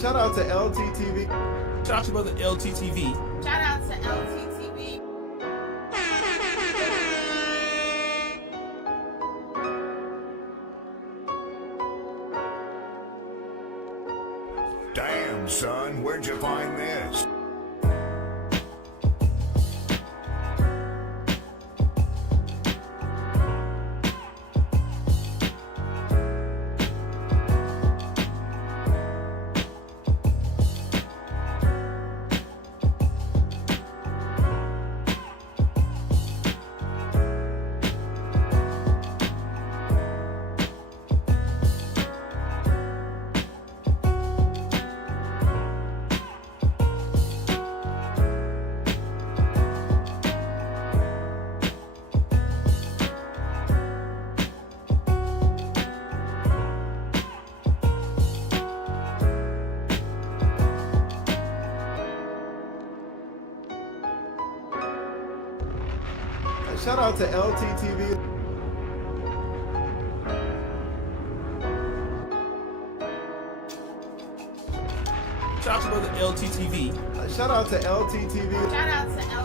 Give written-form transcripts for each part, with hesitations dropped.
Shout out to LTTV. Shout out to brother LTTV. Shout out to LTTV. Damn, son, where'd you find this? Shout out to LTTV. Shout out to brother LTTV. Shout out to LTTV. Shout out to LTTV.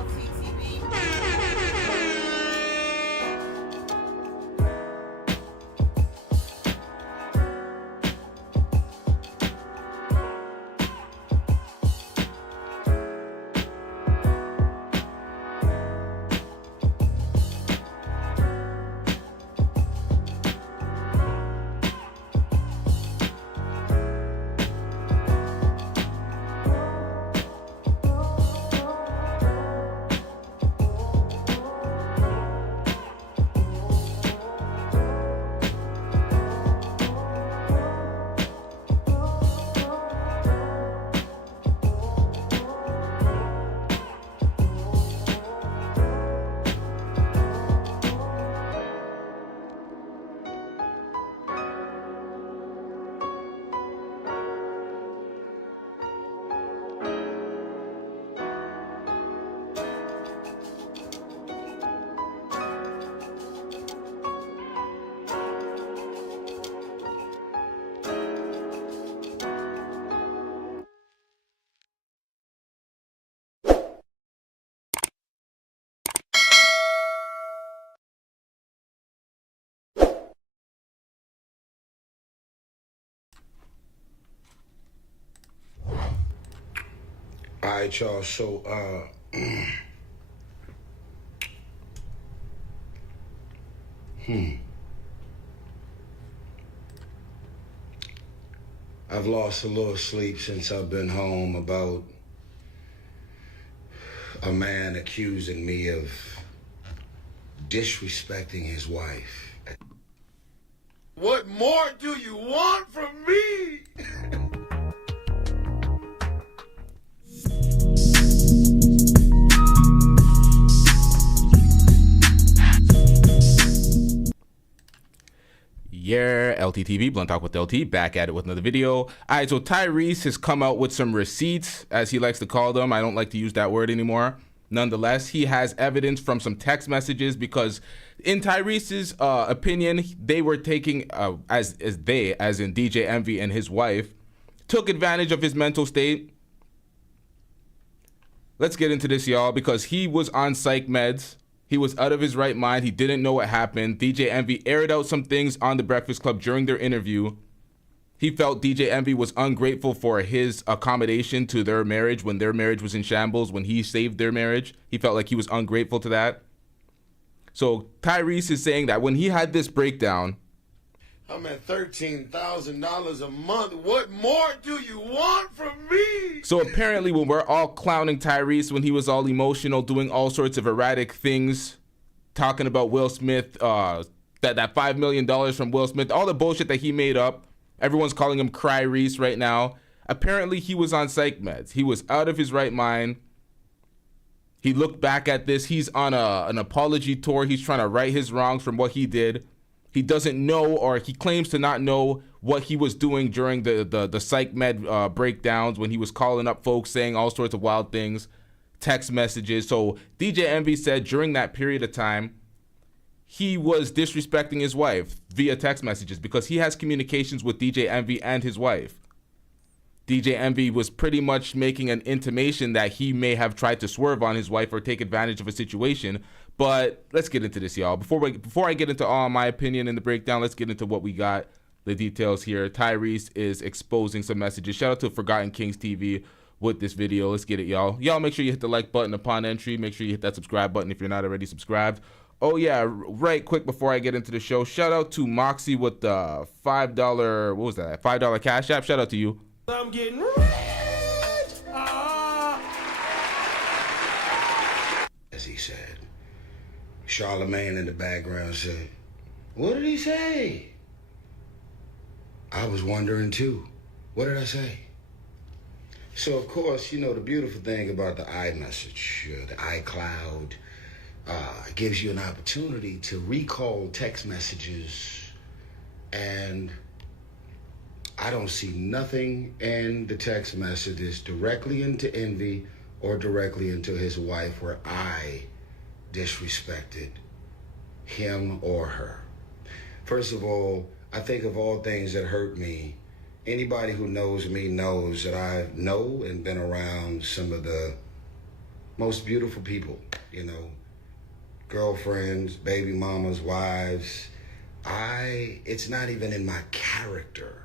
All right, y'all, so, I've lost a little sleep since I've been home about a man accusing me of disrespecting his wife. What more do you want from me? Yeah, LTTV, Blunt Talk with LT, back at it with another video. All right, so Tyrese has come out with some receipts, as he likes to call them. I don't like to use that word anymore. Nonetheless, he has evidence from some text messages because in Tyrese's opinion, they were taking, as in DJ Envy and his wife, took advantage of his mental state. Let's get into this, y'all, because he was on psych meds. He was out of his right mind. He didn't know what happened. DJ Envy aired out some things on The Breakfast Club during their interview. He felt DJ Envy was ungrateful for his accommodation to their marriage when their marriage was in shambles, when he saved their marriage. He felt like he was ungrateful to that. So Tyrese is saying that when he had this breakdown, I'm at $13,000 a month. What more do you want from me? So apparently when we're all clowning Tyrese when he was all emotional, doing all sorts of erratic things, talking about Will Smith, that $5 million from Will Smith, all the bullshit that he made up, everyone's calling him Cry-Reese right now. Apparently he was on psych meds. He was out of his right mind. He looked back at this. He's on an apology tour. He's trying to right his wrongs from what he did. He doesn't know, or he claims to not know, what he was doing during the psych med breakdowns when he was calling up folks saying all sorts of wild things, text messages. So DJ Envy said during that period of time, he was disrespecting his wife via text messages because he has communications with DJ Envy and his wife. DJ Envy was pretty much making an intimation that he may have tried to swerve on his wife or take advantage of a situation. But let's get into this, y'all. Before I get into all my opinion in the breakdown, let's get into what we got. The details here. Tyrese is exposing some messages. Shout out to Forgotten Kings TV with this video. Let's get it, y'all. Y'all make sure you hit the like button upon entry. Make sure you hit that subscribe button if you're not already subscribed. Oh yeah, right quick before I get into the show, shout out to Moxie with the $5, what was that? $5 Cash App. Shout out to you. I'm getting rich. As he said. Charlemagne in the background said, "What did he say?" I was wondering too. What did I say? So of course, you know, the beautiful thing about the iMessage, the iCloud, gives you an opportunity to recall text messages, and I don't see nothing in the text messages directly into Envy or directly into his wife where I disrespected him or her. First of all, I think of all things that hurt me, anybody who knows me knows that I know and been around some of the most beautiful people, you know, girlfriends, baby mamas, wives. It's not even in my character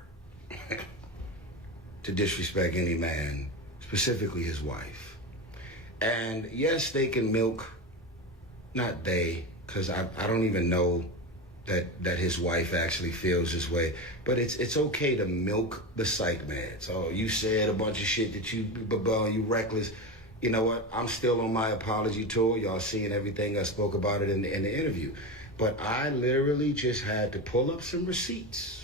to disrespect any man, specifically his wife. And yes, they can milk, not they, because I don't even know that his wife actually feels this way, but it's okay to milk the psych meds. Oh, you said a bunch of shit that you reckless. You know what? I'm still on my apology tour. Y'all seeing everything I spoke about it in the interview. But I literally just had to pull up some receipts.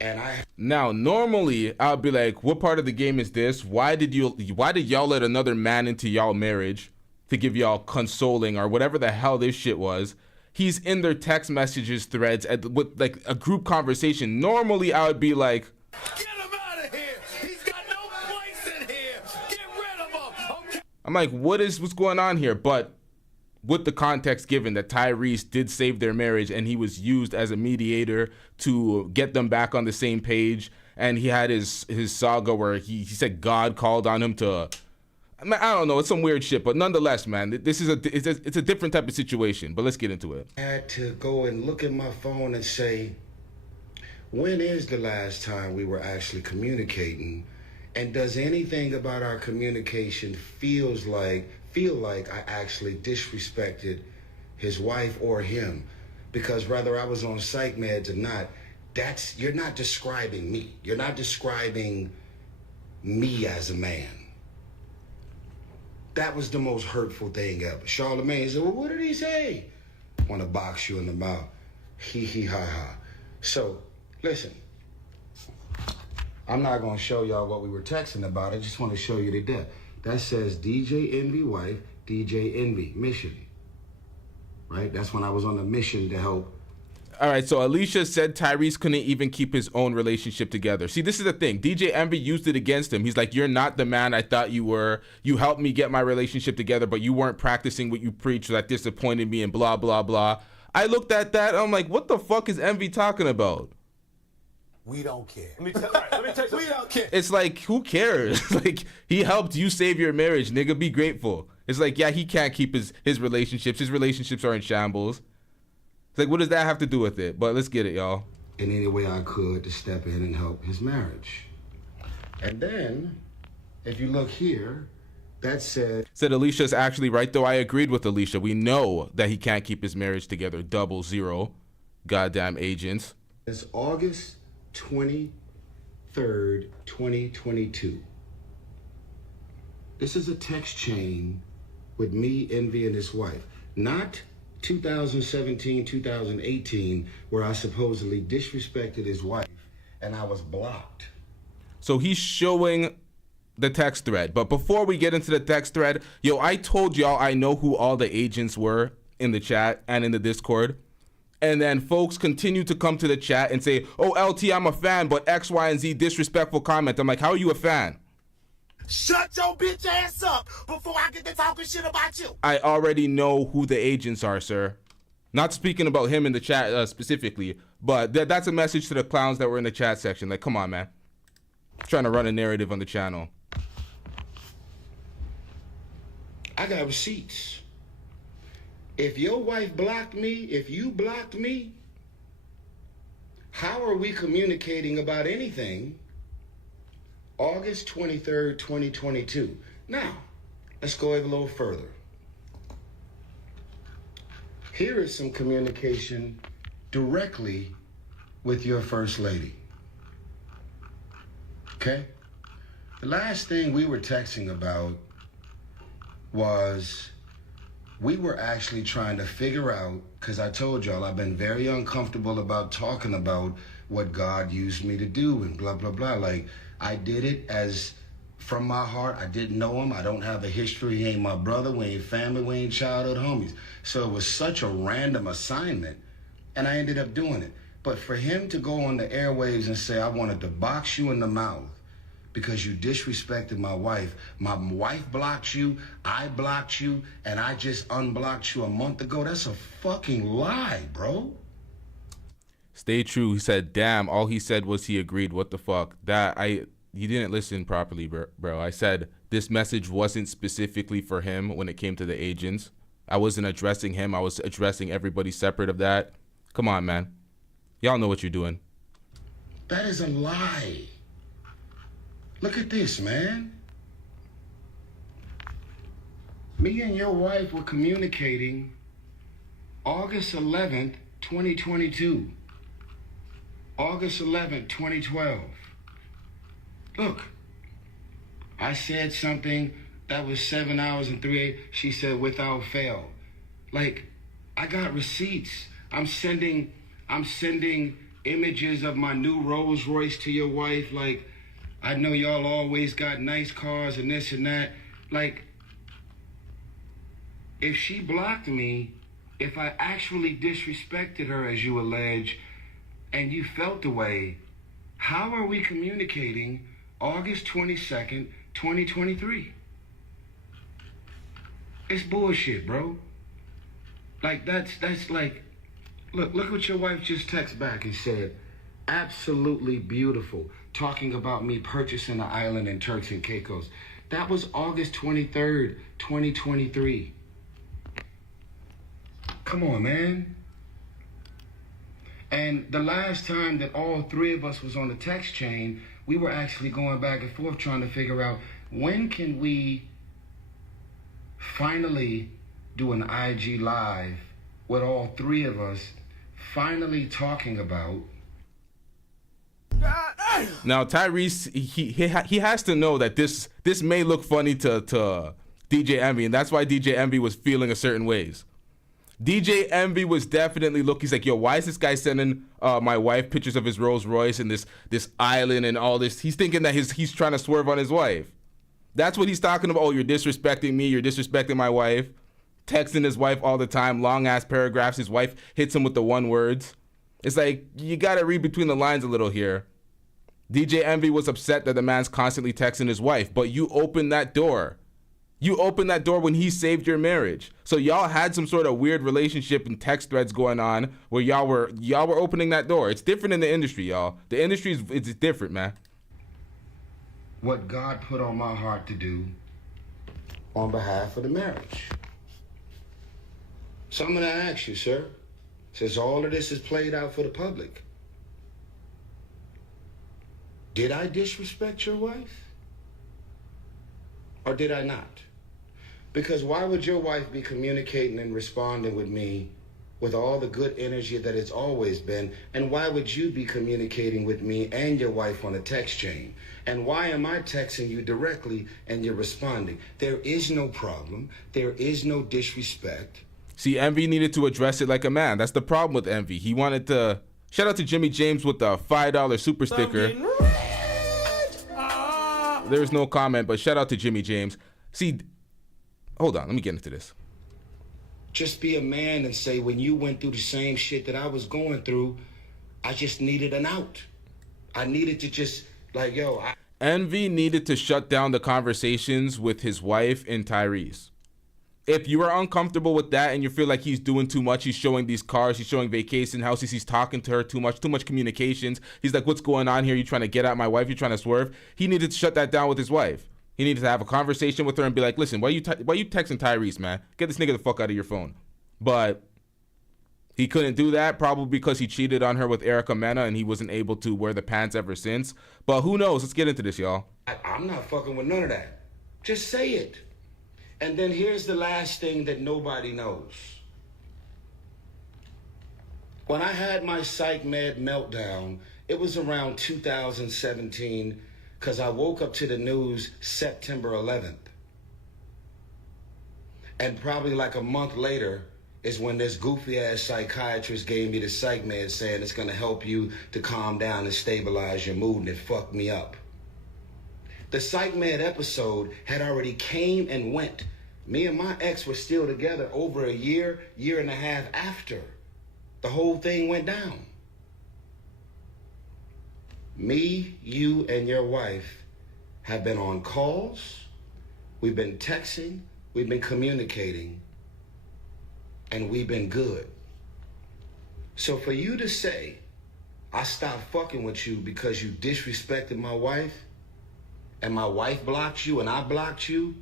And now normally I'll be like, what part of the game is this? Why did y'all let another man into y'all marriage to give y'all consoling or whatever the hell this shit was? He's in their text messages threads with like a group conversation. Normally I would be like, Get him out of here. He's got no place in here. Get rid of him. Okay. I'm like, what's going on here? But with the context given that Tyrese did save their marriage and he was used as a mediator to get them back on the same page, and he had his saga where he said God called on him to, I don't know, it's some weird shit, but nonetheless, man, this is it's a different type of situation. But let's get into it. I had to go and look at my phone and say, when is the last time we were actually communicating? And does anything about our communication feel like I actually disrespected his wife or him? Because whether I was on psych meds or not, you're not describing me. You're not describing me as a man. That was the most hurtful thing ever. Charlemagne said, well, what did he say? Want to box you in the mouth. Hee hee ha ha. So, listen. I'm not going to show y'all what we were texting about. I just want to show you the death. That says DJ Envy wife, DJ Envy mission. Right? That's when I was on a mission to help. All right, so Alicia said Tyrese couldn't even keep his own relationship together. See, this is the thing. DJ Envy used it against him. He's like, you're not the man I thought you were. You helped me get my relationship together, but you weren't practicing what you preach, so that disappointed me and blah, blah, blah. I looked at that. I'm like, what the fuck is Envy talking about? We don't care. Let me tell you, we don't care. It's like, who cares? Like, he helped you save your marriage, nigga. Be grateful. It's like, yeah, he can't keep his relationships. His relationships are in shambles. It's like, what does that have to do with it? But let's get it, y'all. In any way I could to step in and help his marriage. And then, if you look here, that said Alicia's actually right, though. I agreed with Alicia. We know that he can't keep his marriage together. 00. Goddamn agents. It's August 23rd, 2022. This is a text chain with me, Envy, and his wife. Not 2017, 2018, where I supposedly disrespected his wife and I was blocked. So he's showing the text thread. But before we get into the text thread, yo, I told y'all I know who all the agents were in the chat and in the Discord. And then folks continue to come to the chat and say, oh, LT, I'm a fan, but X, Y, and Z disrespectful comment. I'm like, how are you a fan? Shut your bitch ass up before I get to talking shit about you. I already know who the agents are, sir. Not speaking about him in the chat specifically, but that's a message to the clowns that were in the chat section. Like, come on, man. Trying to run a narrative on the channel. I got receipts. If your wife blocked me, if you blocked me, how are we communicating about anything August 23rd, 2022? Now, let's go a little further. Here is some communication directly with your first lady. Okay? The last thing we were texting about was we were actually trying to figure out, because I told y'all I've been very uncomfortable about talking about what God used me to do and blah, blah, blah. Like, I did it as from my heart. I didn't know him. I don't have a history. He ain't my brother. We ain't family. We ain't childhood homies. So it was such a random assignment, and I ended up doing it. But for him to go on the airwaves and say, I wanted to box you in the mouth because you disrespected my wife blocked you, I blocked you, and I just unblocked you a month ago, that's a fucking lie, bro. Stay true. He said, damn, all he said was he agreed. What the fuck? You didn't listen properly, bro. I said this message wasn't specifically for him when it came to the agents. I wasn't addressing him. I was addressing everybody separate of that. Come on, man. Y'all know what you're doing. That is a lie. Look at this, man. Me and your wife were communicating August 11th, 2022. August 11th, 2012. Look, I said something that was 7 hours and 3 she said without fail. Like, I got receipts. I'm sending images of my new Rolls Royce to your wife. Like, I know y'all always got nice cars and this and that. Like, if she blocked me, if I actually disrespected her as you allege, and you felt the way, how are we communicating August 22nd, 2023? It's bullshit, bro. Like, that's like, look what your wife just texted back and said. Absolutely beautiful. Talking about me purchasing an island in Turks and Caicos. That was August 23rd, 2023. Come on, man. And the last time that all three of us was on the text chain, we were actually going back and forth trying to figure out when can we finally do an IG live with all three of us finally talking about. Now Tyrese, he has to know that this may look funny to DJ Envy, and that's why DJ Envy was feeling a certain ways. DJ Envy was definitely he's like, yo, why is this guy sending my wife pictures of his Rolls Royce and this island and all this? He's thinking that he's trying to swerve on his wife. That's what he's talking about. Oh, you're disrespecting me. You're disrespecting my wife. Texting his wife all the time, long ass paragraphs. His wife hits him with the one words. It's like, you gotta read between the lines a little here. DJ Envy was upset that the man's constantly texting his wife, but you opened that door. You opened that door when he saved your marriage. So y'all had some sort of weird relationship and text threads going on where y'all were opening that door. It's different in the industry, y'all. The industry it's different, man. What God put on my heart to do on behalf of the marriage. So I'm gonna ask you, sir, since all of this is played out for the public, did I disrespect your wife? Or did I not? Because why would your wife be communicating and responding with me with all the good energy that it's always been? And why would you be communicating with me and your wife on a text chain? And why am I texting you directly and you're responding? There is no problem. There is no disrespect. See, Envy needed to address it like a man. That's the problem with Envy. He wanted to... Shout out to Jimmy James with the $5 super sticker. There's no comment, but shout out to Jimmy James. See, hold on, let me get into this. Just be a man and say, when you went through the same shit that I was going through, I just needed an out. I needed to just, like, yo. Envy needed to shut down the conversations with his wife and Tyrese. if you are uncomfortable with that and you feel like he's doing too much, he's showing these cars, he's showing vacation houses, he's talking to her too much communications. He's like, what's going on here? You trying to get at my wife? You trying to swerve? He needed to shut that down with his wife. He needed to have a conversation with her and be like, listen, why you texting Tyrese, man? Get this nigga the fuck out of your phone. But he couldn't do that, probably because he cheated on her with Erica Mena and he wasn't able to wear the pants ever since. But who knows? Let's get into this, y'all. I'm not fucking with none of that. Just say it. And then here's the last thing that nobody knows. When I had my psych med meltdown, it was around 2017 because I woke up to the news September 11th. And probably like a month later is when this goofy ass psychiatrist gave me the psych med saying it's gonna help you to calm down and stabilize your mood, and it fucked me up. The psych med episode had already came and went. Me and my ex were still together over a year and a half after the whole thing went down. Me, you, and your wife have been on calls, we've been texting, we've been communicating, and we've been good. So for you to say, I stopped fucking with you because you disrespected my wife, and my wife blocked you and I blocked you,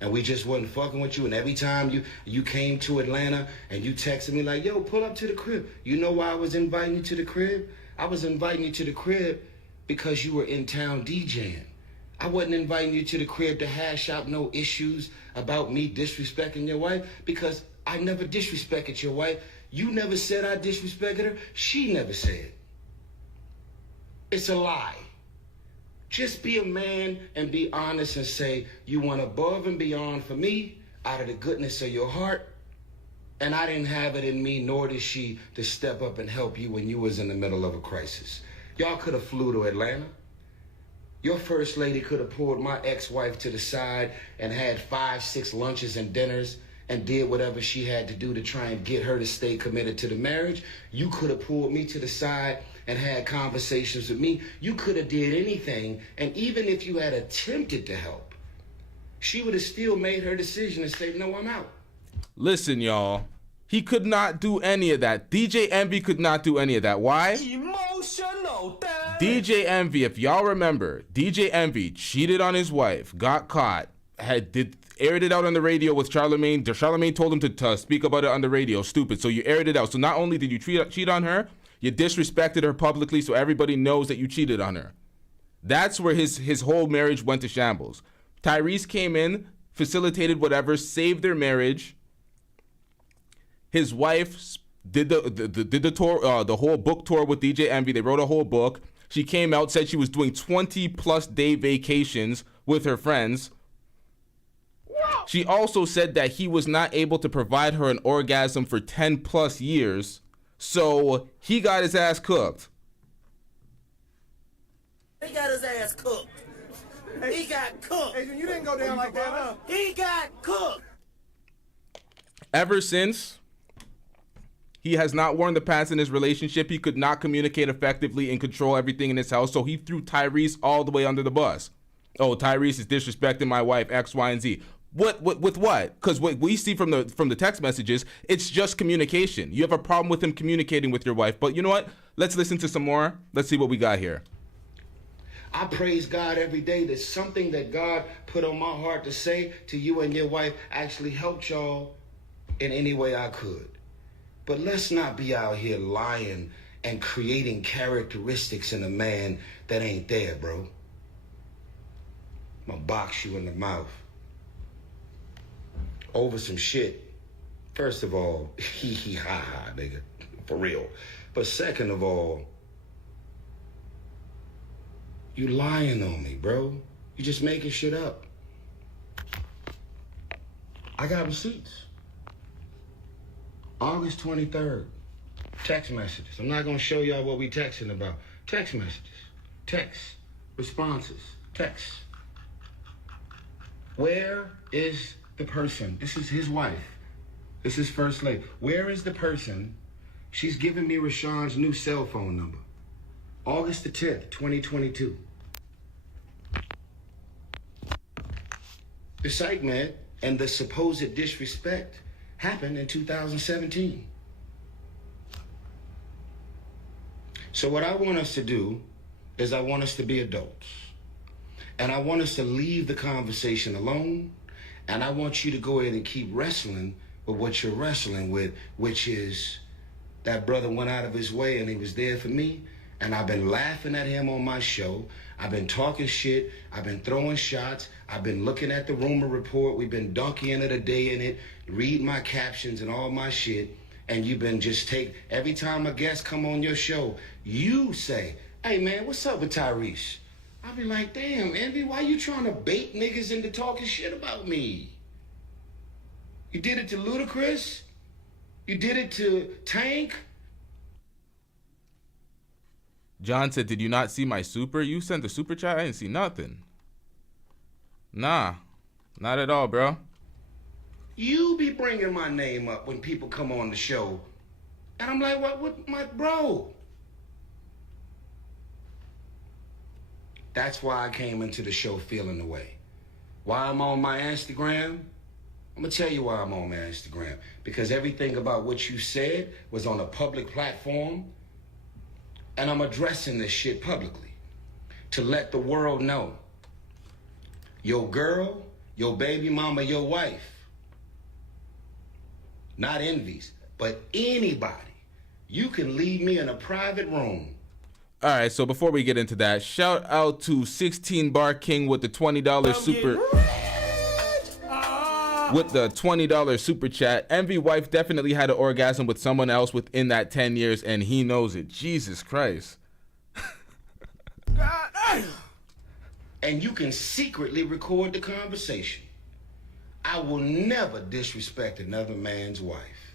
and we just wasn't fucking with you, and every time you came to Atlanta and you texted me like, yo, pull up to the crib. You know why I was inviting you to the crib? I was inviting you to the crib because you were in town DJing. I wasn't inviting you to the crib to hash out no issues about me disrespecting your wife, because I never disrespected your wife. You never said I disrespected her. She never said. It's a lie. Just be a man and be honest and say you went above and beyond for me out of the goodness of your heart, and I didn't have it in me, nor did she, to step up and help you when you was in the middle of a crisis. Y'all could have flew to Atlanta. Your first lady could have pulled my ex-wife to the side and had 5, 6 lunches and dinners and did whatever she had to do to try and get her to stay committed to the marriage. You could have pulled me to the side and had conversations with me. You could have did anything, and even if you had attempted to help, she would have still made her decision and said, no, I'm out. Listen, y'all. He could not do any of that. DJ Envy could not do any of that. Why? Emotional, DJ Envy, if y'all remember, DJ Envy cheated on his wife, got caught, aired it out on the radio with Charlamagne. Charlamagne told him to speak about it on the radio. Stupid. So you aired it out. So not only did you cheat on her, you disrespected her publicly so everybody knows that you cheated on her. That's where his whole marriage went to shambles. Tyrese came in, facilitated whatever, saved their marriage. His wife did the tour, the whole book tour with DJ Envy. They wrote a whole book. She came out, said she was doing 20+ day vacations with her friends. She also said that he was not able to provide her an orgasm for 10+ years. So he got his ass cooked. He got his ass cooked. He got cooked. Hey, you didn't go down like that, huh? He got cooked. Ever since, he has not worn the pants in his relationship. He could not communicate effectively and control everything in his house. So he threw Tyrese all the way under the bus. Oh, Tyrese is disrespecting my wife, X, Y, and Z. With what? Because what we see from the text messages, it's just communication. You have a problem with him communicating with your wife. But you know what? Let's listen to some more. Let's see what we got here. I praise God every day that something that God put on my heart to say to you and your wife actually helped y'all in any way I could. But let's not be out here lying and creating characteristics in a man that ain't there, bro. I'm gonna box you in the mouth over some shit. First of all, hee hee ha ha, nigga, for real. But second of all, you lying on me, bro. You just making shit up. I got receipts. August 23rd, text messages. I'm not gonna show y'all what we texting about. Text messages, text, responses, text. Where is the person? This is his wife. This is First Lady. Where is the person? She's giving me Rashawn's new cell phone number. August the 10th, 2022. The psych med and the supposed disrespect happened in 2017. So what I want us to do is I want us to be adults. And I want us to leave the conversation alone. And I want you to go ahead and keep wrestling with what you're wrestling with, which is that brother went out of his way and he was there for me. And I've been laughing at him on my show. I've been talking shit. I've been throwing shots. I've been looking at the rumor report. We've been donkeying it a day in it, read my captions and all my shit. And you've been just every time a guest come on your show, you say, hey man, what's up with Tyrese? I'll be like, damn, Envy, why you trying to bait niggas into talking shit about me? You did it to Ludacris? You did it to Tank? John said, did you not see my super? You sent the super chat? I didn't see nothing. Nah, not at all, bro. You be bringing my name up when people come on the show. And I'm like, what my bro? That's why I came into the show feeling the way. Why I'm on my Instagram? I'm gonna tell you why I'm on my Instagram. Because everything about what you said was on a public platform. And I'm addressing this shit publicly to let the world know. Your girl, your baby mama, your wife, not Envy's, but anybody, you can leave me in a private room. All right, so before we get into that, shout out to 16 Bar King with the $20 super with the $20 super chat. Envy wife definitely had an orgasm with someone else within that 10 years, and he knows it. Jesus Christ. And you can secretly record the conversation. I will never disrespect another man's wife.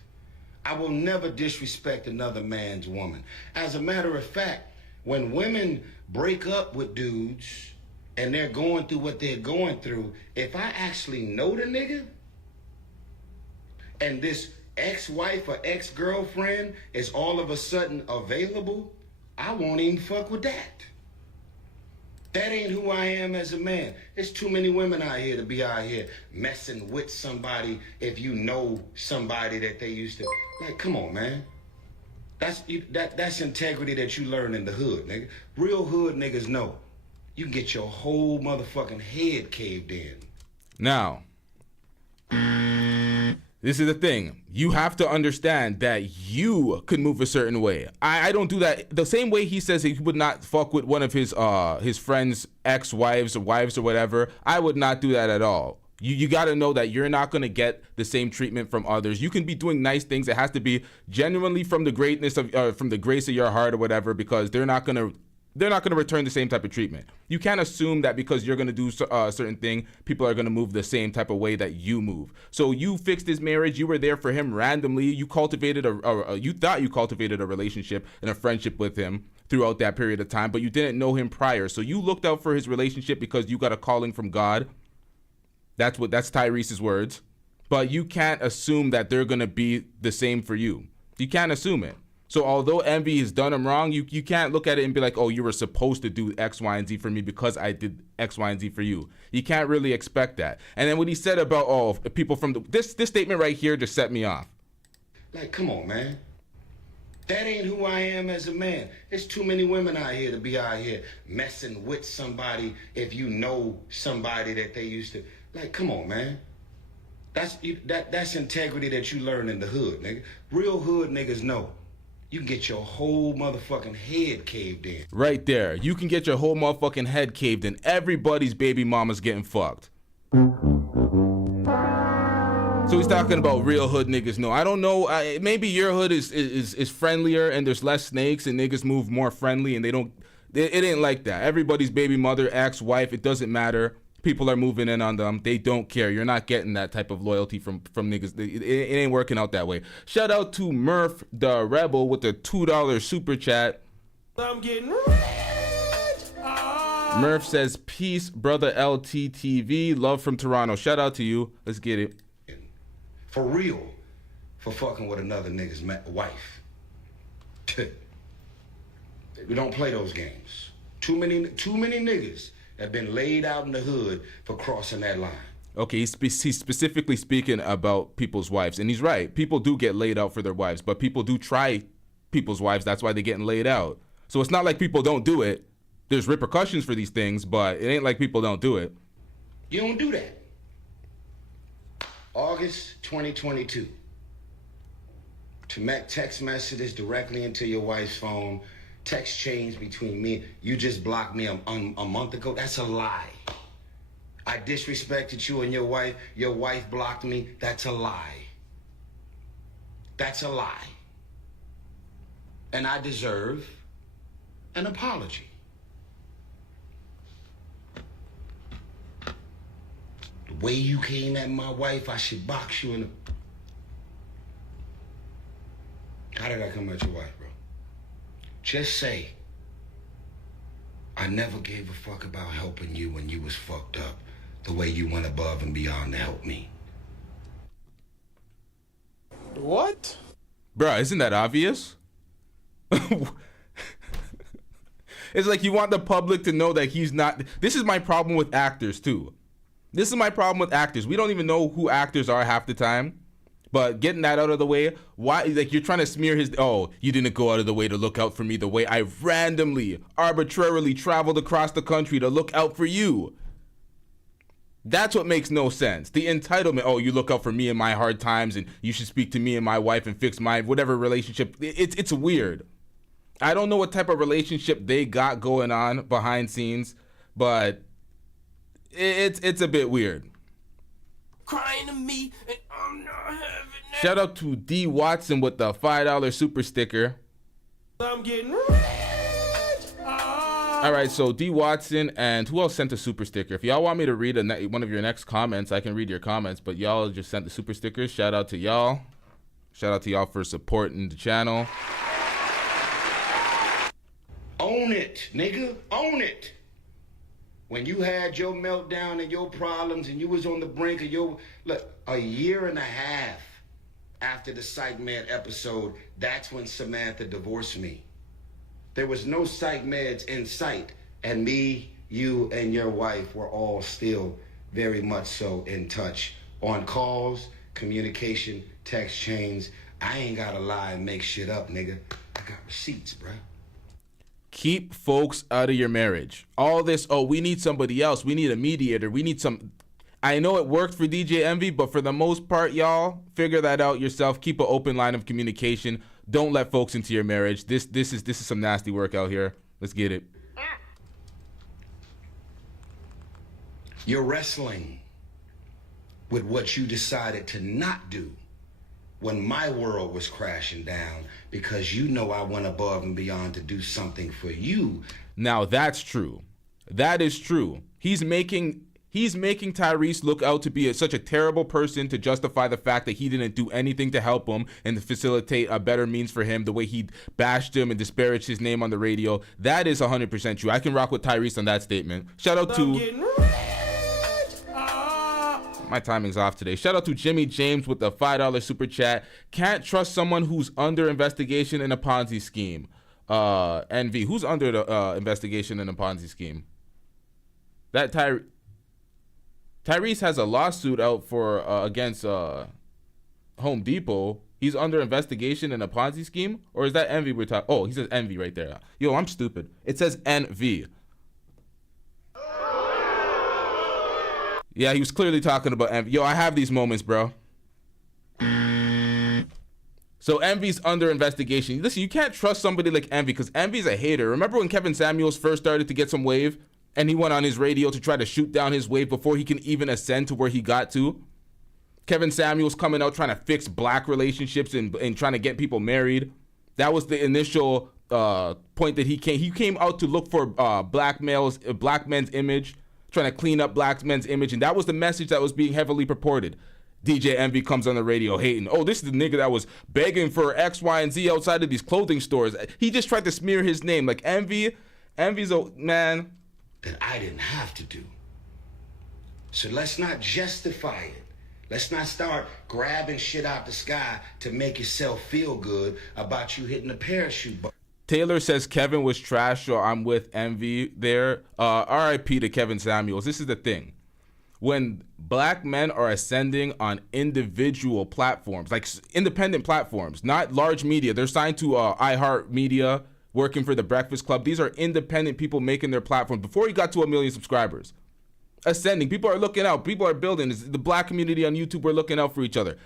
I will never disrespect another man's woman. As a matter of fact, when women break up with dudes and they're going through what they're going through, if I actually know the nigga and this ex-wife or ex-girlfriend is all of a sudden available, I won't even fuck with that. That ain't who I am as a man. There's too many women out here to be out here messing with somebody if you know somebody that they used to. Like, come on, man. That's integrity that you learn in the hood, nigga. Real hood niggas know. You can get your whole motherfucking head caved in. Now, this is the thing. You have to understand that you could move a certain way. I don't do that. The same way he says he would not fuck with one of his friends' ex-wives or wives or whatever, I would not do that at all. You got to know that you're not going to get the same treatment from others. You can be doing nice things. It has to be genuinely from the greatness of from the grace of your heart or whatever, because they're not going to return the same type of treatment. You can't assume that because you're going to do a certain thing, people are going to move the same type of way that you move. So you fixed his marriage. You were there for him randomly. You cultivated you thought you cultivated a relationship and a friendship with him throughout that period of time, but you didn't know him prior. So you looked out for his relationship because you got a calling from God. That's Tyrese's words. But you can't assume that they're going to be the same for you. You can't assume it. So although Envy has done him wrong, you can't look at it and be like, oh, you were supposed to do X, Y, and Z for me because I did X, Y, and Z for you. You can't really expect that. And then what he said about, oh, people from this statement right here just set me off. Like, come on, man. That ain't who I am as a man. There's too many women out here to be out here messing with somebody if you know somebody that they used to. Like, come on, man. That's integrity that you learn in the hood, nigga. Real hood niggas know. You can get your whole motherfucking head caved in. Right there. You can get your whole motherfucking head caved in. Everybody's baby mama's getting fucked. So he's talking about real hood niggas. No, I don't know. Maybe your hood is friendlier and there's less snakes and niggas move more friendly and it ain't like that. Everybody's baby mother, ex-wife, it doesn't matter. People are moving in on them. They don't care. You're not getting that type of loyalty from niggas. It ain't working out that way. Shout out to Murph the Rebel with the $2 super chat. I'm getting rich. Murph says, peace, brother LTTV. Love from Toronto. Shout out to you. Let's get it. For real. For fucking with another nigga's wife. We don't play those games. Too many niggas have been laid out in the hood for crossing that line. Okay, he's specifically speaking about people's wives, and he's right. People do get laid out for their wives, but people do try people's wives. That's why they're getting laid out. So it's not like people don't do it. There's repercussions for these things, but it ain't like people don't do it. You don't do that. August 2022. To make text messages directly into your wife's phone, text chains between me. You just blocked me a month ago. That's a lie. I disrespected you and your wife. Your wife blocked me. That's a lie. That's a lie. And I deserve an apology. The way you came at my wife, I should box you in the... How did I come at your wife, bro? Just say, I never gave a fuck about helping you when you was fucked up the way you went above and beyond to help me. What? Bruh, isn't that obvious? It's like you want the public to know that he's not. This is my problem with actors too. This is my problem with actors. We don't even know who actors are half the time. But getting that out of the way, why? Like, you're trying to smear his. Oh, you didn't go out of the way to look out for me the way I randomly, arbitrarily traveled across the country to look out for you. That's what makes no sense. The entitlement. Oh, you look out for me in my hard times, and you should speak to me and my wife and fix my whatever relationship. It's weird. I don't know what type of relationship they got going on behind scenes, but it's a bit weird. Crying to me, and I'm not having that. Shout out to D Watson with the $5 super sticker. I'm getting rich. All right, so D Watson, and who else sent a super sticker? If y'all want me to read one of your next comments, I can read your comments, but y'all just sent the super stickers. Shout out to y'all. Shout out to y'all for supporting the channel. Own it, nigga. Own it. When you had your meltdown and your problems and you was on the brink of your... Look, a year and a half after the Psych Med episode, that's when Samantha divorced me. There was no Psych Meds in sight. And me, you, and your wife were all still very much so in touch. On calls, communication, text chains. I ain't gotta lie and make shit up, nigga. I got receipts, bruh. Keep folks out of your marriage. All this, oh, we need somebody else. We need a mediator. We need some... I know it worked for DJ Envy, but for the most part, y'all, figure that out yourself. Keep an open line of communication. Don't let folks into your marriage. This is some nasty work out here. Let's get it. You're wrestling with what you decided to not do when my world was crashing down, because you know I went above and beyond to do something for you. Now that's true. That is true. He's making Tyrese look out to be such a terrible person to justify the fact that he didn't do anything to help him and to facilitate a better means for him, the way he bashed him and disparaged his name on the radio. That is 100% true. I can rock with Tyrese on that statement. Shout out to... My timing's off today. Shout out to Jimmy James with the $5 super chat. Can't trust someone who's under investigation in a Ponzi scheme. NV, who's under the investigation in a Ponzi scheme? That Tyrese has a lawsuit out for against Home Depot. He's under investigation in a Ponzi scheme, or is that Envy we're talking? Oh, he says Envy right there. Yo, I'm stupid. It says NV. Yeah, he was clearly talking about Envy. Yo, I have these moments, bro. So Envy's under investigation. Listen, you can't trust somebody like Envy because Envy's a hater. Remember when Kevin Samuels first started to get some wave and he went on his radio to try to shoot down his wave before he can even ascend to where he got to? Kevin Samuels coming out trying to fix black relationships and trying to get people married. That was the initial point that he came out to look for black men's image, trying to clean up black men's image, and that was the message that was being heavily purported. DJ Envy comes on the radio hating, oh, this is the nigga that was begging for X, Y, and Z outside of these clothing stores. He just tried to smear his name. Like, Envy's a man. That I didn't have to do. So let's not justify it. Let's not start grabbing shit out the sky to make yourself feel good about you hitting the parachute. Taylor says Kevin was trash, so I'm with Envy there. RIP to Kevin Samuels. This is the thing. when black men are ascending on individual platforms, like independent platforms, not large media. They're signed to iHeartMedia, working for the Breakfast Club. These are independent people making their platforms. Before you got to 1 million subscribers, ascending, people are looking out. People are building. The black community on YouTube, we're looking out for each other.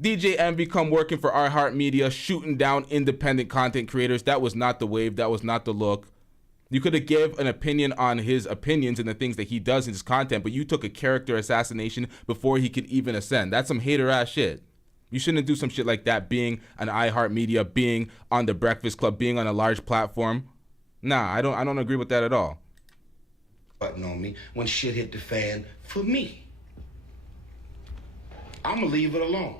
DJ Envy come working for iHeartMedia, shooting down independent content creators. That was not the wave. That was not the look. You could have give an opinion on his opinions and the things that he does in his content, but you took a character assassination before he could even ascend. That's some hater ass shit. You shouldn't do some shit like that, being an iHeartMedia, being on the Breakfast Club, being on a large platform. Nah, I don't agree with that at all. Button on me when shit hit the fan for me. I'ma leave it alone.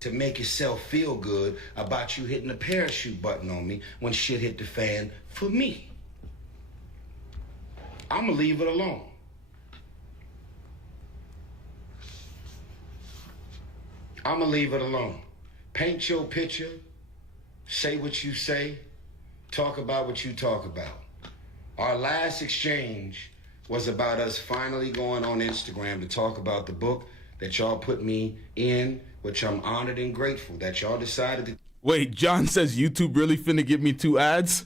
To make yourself feel good about you hitting the parachute button on me when shit hit the fan for me. I'ma leave it alone. I'ma leave it alone. Paint your picture, say what you say, talk about what you talk about. Our last exchange was about us finally going on Instagram to talk about the book that y'all put me in, which I'm honored and grateful that y'all decided to. Wait, John says YouTube really finna give me 2 ads?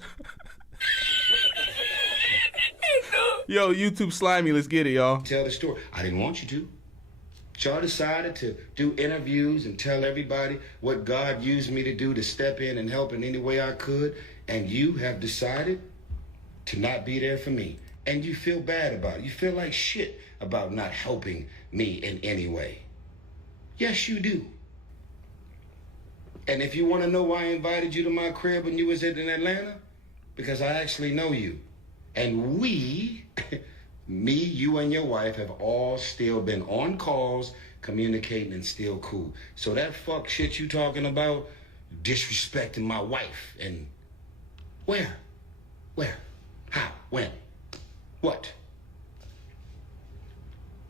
Yo, YouTube slimy, let's get it, y'all. Tell the story. I didn't want you to. But y'all decided to do interviews and tell everybody what God used me to do to step in and help in any way I could. And you have decided to not be there for me. And you feel bad about it. You feel like shit about not helping me in any way. Yes, you do. And if you want to know why I invited you to my crib when you was in Atlanta, because I actually know you. And we, me, you, and your wife have all still been on calls, communicating, and still cool. So that fuck shit you talking about, disrespecting my wife, and where? How? When? What?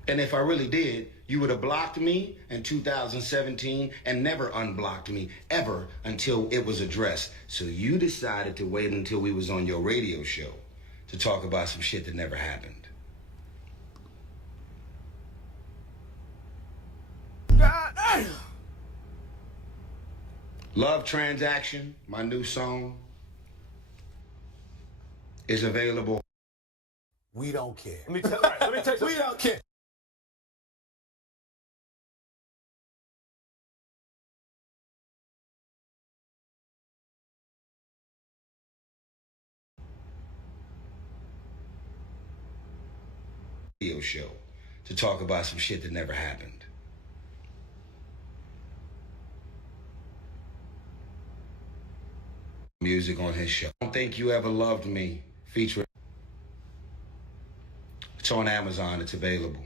And if I really did, you would have blocked me in 2017 and never unblocked me ever until it was addressed. So you decided to wait until we was on your radio show to talk about some shit that never happened. God damn. Love Transaction, my new song, is available. We don't care. Let me tell you, we don't care. Radio show to talk about some shit that never happened. Music on his show. I Don't Think You Ever Loved Me, featuring. It's on Amazon. It's available.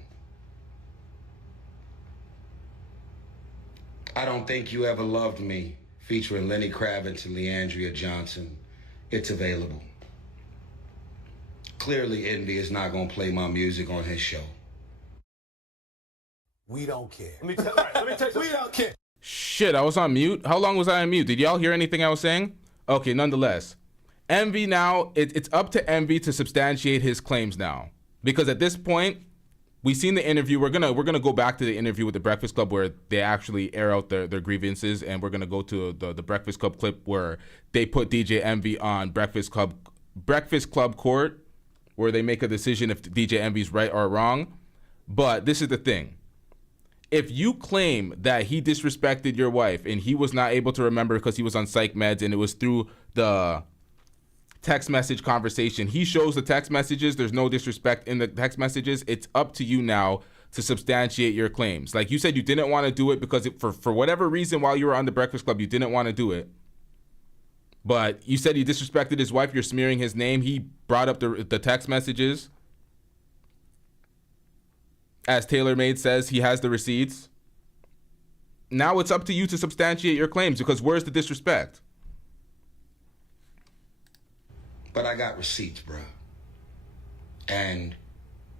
I Don't Think You Ever Loved Me, featuring Lenny Kravitz and Leandria Johnson. It's available. Clearly, Envy is not going to play my music on his show. We don't care. Let me tell you, we don't care. Shit, I was on mute. How long was I on mute? Did y'all hear anything I was saying? Okay, nonetheless. Envy now, it's up to Envy to substantiate his claims now. Because at this point, we've seen the interview. We're gonna go back to the interview with the Breakfast Club where they actually air out their grievances, and we're gonna go to the Breakfast Club clip where they put DJ Envy on Breakfast Club court, where they make a decision if DJ Envy's right or wrong. But this is the thing. If you claim that he disrespected your wife and he was not able to remember because he was on psych meds and it was through the text message conversation, he shows the text messages, there's no disrespect in the text messages, it's up to you now to substantiate your claims. Like you said, you didn't want to do it because for whatever reason while you were on the Breakfast Club, you didn't want to do it. But you said he disrespected his wife, you're smearing his name. He brought up the text messages. As TaylorMade says, he has the receipts. Now it's up to you to substantiate your claims because where's the disrespect? But I got receipts, bro. And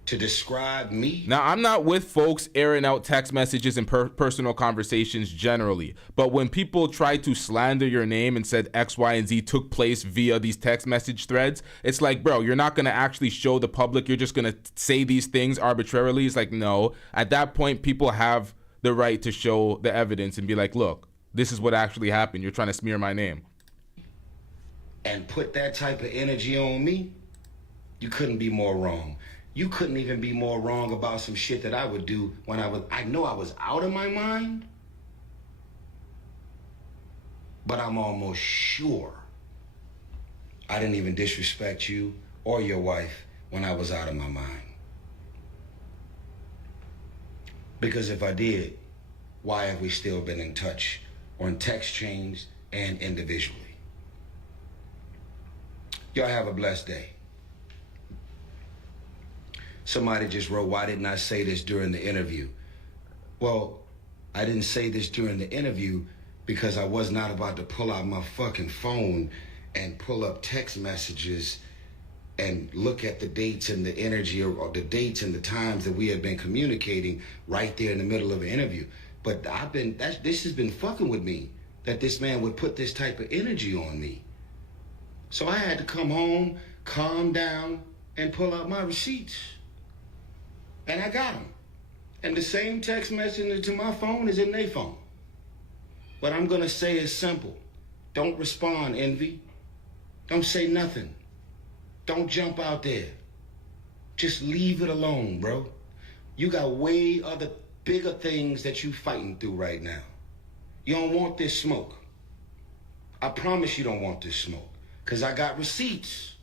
to describe me? Now, I'm not with folks airing out text messages and personal conversations generally, but when people try to slander your name and said X, Y, and Z took place via these text message threads, it's like, bro, you're not going to actually show the public. You're just going to say these things arbitrarily. It's like, no. At that point, people have the right to show the evidence and be like, look, this is what actually happened. You're trying to smear my name. And put that type of energy on me? You couldn't be more wrong. You couldn't even be more wrong about some shit that I would do when I know I was out of my mind, but I'm almost sure I didn't even disrespect you or your wife when I was out of my mind. Because if I did, why have we still been in touch on text chains and individually? Y'all have a blessed day. Somebody just wrote, why didn't I say this during the interview? Well, I didn't say this during the interview because I was not about to pull out my fucking phone and pull up text messages and look at the dates and the energy or the dates and the times that we have been communicating right there in the middle of an interview. But this has been fucking with me, that this man would put this type of energy on me. So I had to come home, calm down, and pull out my receipts. And I got them. And the same text message to my phone is in their phone. What I'm gonna say is simple. Don't respond, Envy. Don't say nothing. Don't jump out there. Just leave it alone, bro. You got way other bigger things that you fighting through right now. You don't want this smoke. I promise you don't want this smoke. Because I got receipts.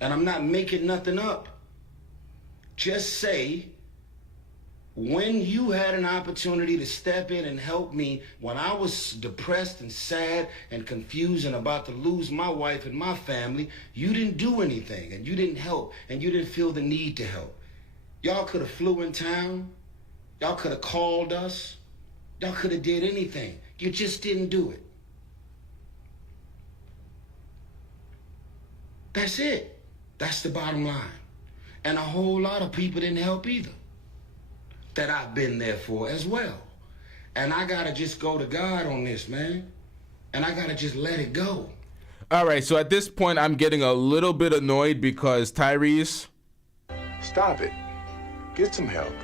And I'm not making nothing up. Just say, when you had an opportunity to step in and help me when I was depressed and sad and confused and about to lose my wife and my family, you didn't do anything and you didn't help and you didn't feel the need to help. Y'all could have flew in town. Y'all could have called us. Y'all could have did anything. You just didn't do it. That's it. That's the bottom line. And a whole lot of people didn't help either, that I've been there for as well. And I gotta just go to God on this, man. And I gotta just let it go. All right, so at this point, I'm getting a little bit annoyed because Tyrese, Stop it. Get some help.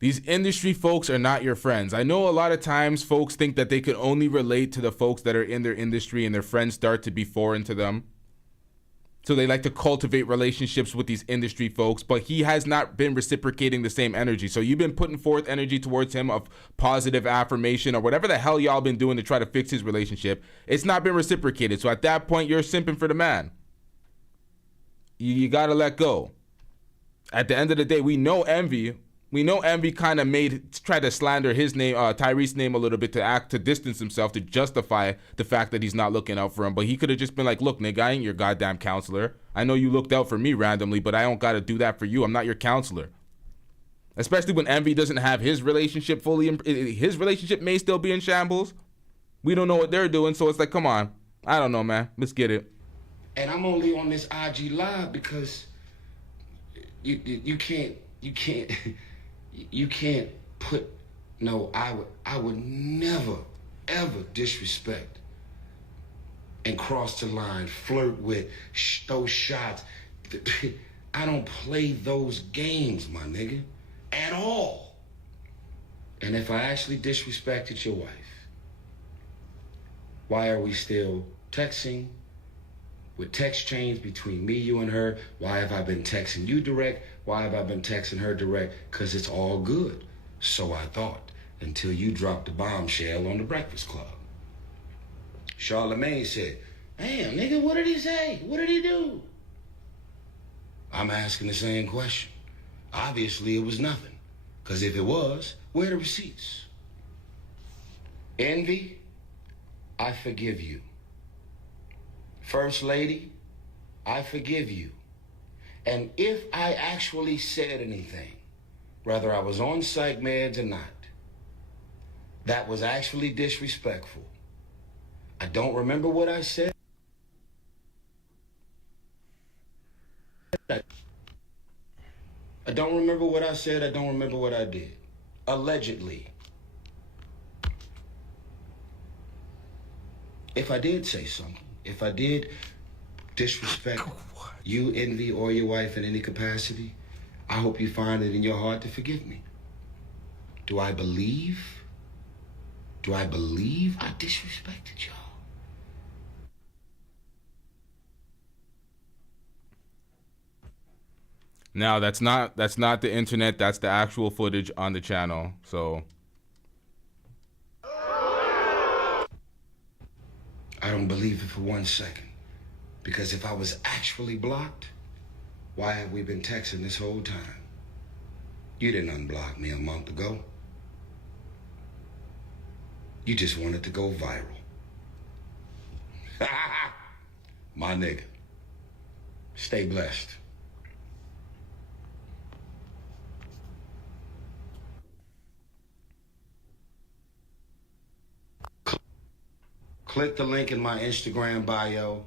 these industry folks are not your friends. I know a lot of times folks think that they can only relate to the folks that are in their industry and their friends start to be foreign to them. So they like to cultivate relationships with these industry folks, but he has not been reciprocating the same energy. So you've been putting forth energy towards him of positive affirmation or whatever the hell y'all been doing to try to fix his relationship. It's not been reciprocated. So at that point, you're simping for the man. You got to let go. At the end of the day, we know Envy kind of tried to slander his name, Tyrese's name a little bit to distance himself, to justify the fact that he's not looking out for him. But he could have just been like, look, nigga, I ain't your goddamn counselor. I know you looked out for me randomly, but I don't got to do that for you. I'm not your counselor. Especially when Envy doesn't have his relationship his relationship may still be in shambles. We don't know what they're doing. So it's like, come on. I don't know, man. Let's get it. And I'm only on this IG live because you can't put, no, I would never, ever disrespect and cross the line, flirt with, throw shots. I don't play those games, my nigga, at all. And if I actually disrespected your wife, why are we still texting? With text chains between me, you, and her, why have I been texting you direct? Why have I been texting her direct? Because it's all good. So I thought, until you dropped the bombshell on the Breakfast Club. Charlamagne said, damn, nigga, what did he say? What did he do? I'm asking the same question. Obviously, it was nothing. Because if it was, where are the receipts? Envy, I forgive you. First Lady, I forgive you. And if I actually said anything, whether I was on psych meds or not, that was actually disrespectful. I don't remember what I said. I don't remember what I said. I don't remember what I did. Allegedly. If I did say something, if I did disrespect you, Envy, or your wife in any capacity, I hope you find it in your heart to forgive me. Do I believe I disrespected y'all? Now that's not the internet. That's the actual footage on the channel. So I don't believe it for 1 second. Because if I was actually blocked, why have we been texting this whole time? You didn't unblock me a month ago. You just wanted to go viral. My nigga. Stay blessed. Click the link in my Instagram bio.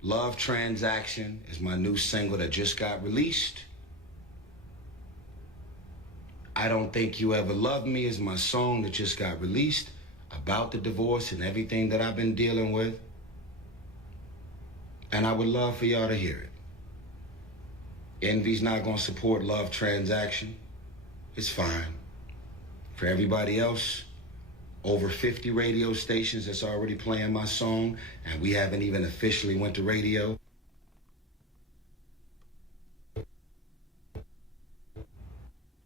Love Transaction is my new single that just got released. I Don't Think You Ever Loved Me is my song that just got released about the divorce and everything that I've been dealing with. And I would love for y'all to hear it. Envy's not gonna support Love Transaction. It's fine. For everybody else, over 50 radio stations that's already playing my song, and we haven't even officially went to radio.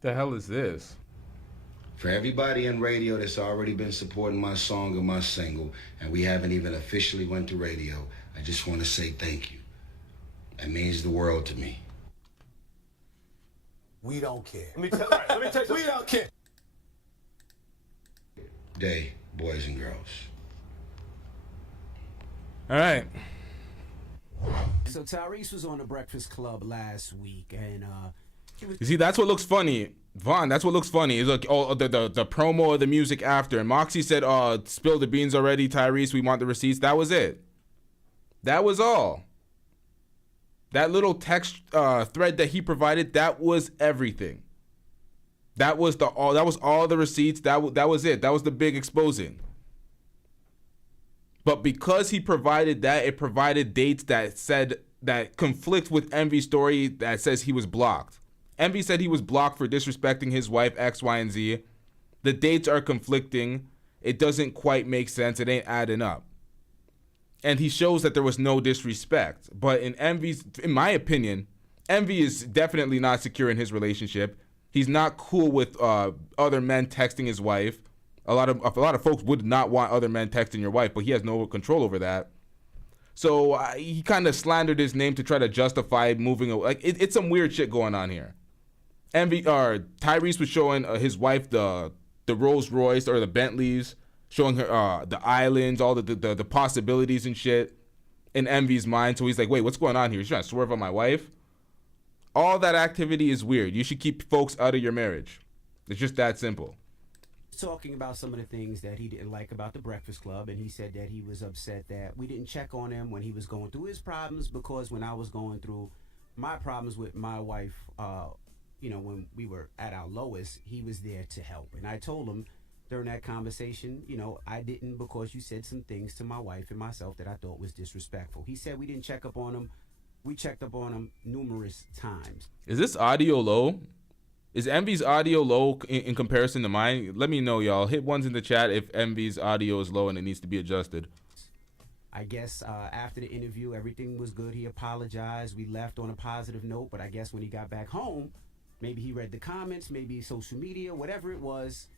the hell is this? For everybody in radio that's already been supporting my song or my single, and we haven't even officially went to radio, I just want to say thank you. That means the world to me. We don't care. Let me tell you, we don't care. Day, boys and girls. All right. So Tyrese was on the Breakfast Club last week, and You see, that's what looks funny, Vaughn. That's what looks funny. Is like the promo of the music after. And Moxie said, "Spill the beans already, Tyrese. We want the receipts." That was it. That was all. That little text thread that he provided, that was everything. That was all the receipts. That was it. That was the big exposing. But because he provided that, it provided dates that conflict with Envy's story that says he was blocked. Envy said he was blocked for disrespecting his wife, X, Y, and Z. The dates are conflicting. It doesn't quite make sense. It ain't adding up. And he shows that there was no disrespect. But in my opinion, Envy is definitely not secure in his relationship. He's not cool with other men texting his wife. A lot of folks would not want other men texting your wife, but he has no control over that. So he kind of slandered his name to try to justify moving away. Like it's some weird shit going on here. Tyrese was showing his wife the Rolls Royce or the Bentleys, showing her the islands, all the possibilities and shit in Envy's mind. So he's like, wait, what's going on here? He's trying to swerve on my wife? All that activity is weird. You should keep folks out of your marriage. It's just that simple. talking about some of the things that he didn't like about the Breakfast Club, and he said that he was upset that we didn't check on him when he was going through his problems, because when I was going through my problems with my wife, when we were at our lowest, he was there to help. And I told him during that conversation, I didn't, because you said some things to my wife and myself that I thought was disrespectful. He said we didn't check up on him. We checked up on him numerous times. Is this audio low? Is Envy's audio low in comparison to mine? Let me know, y'all. Hit ones in the chat if Envy's audio is low and it needs to be adjusted. I guess after the interview, everything was good. He apologized. We left on a positive note, but I guess when he got back home, maybe he read the comments, maybe social media, whatever it was,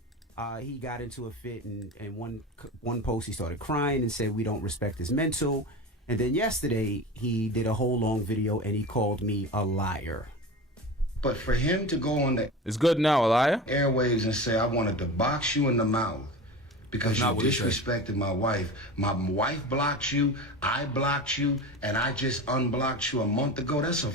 he got into a fit, and one post he started crying and said we don't respect his mental. And then yesterday, he did a whole long video and he called me a liar. But for him to go on the It's good now, Elia. airwaves and say, I wanted to box you in the mouth because you disrespected my wife. My wife blocked you, I blocked you, and I just unblocked you a month ago. That's a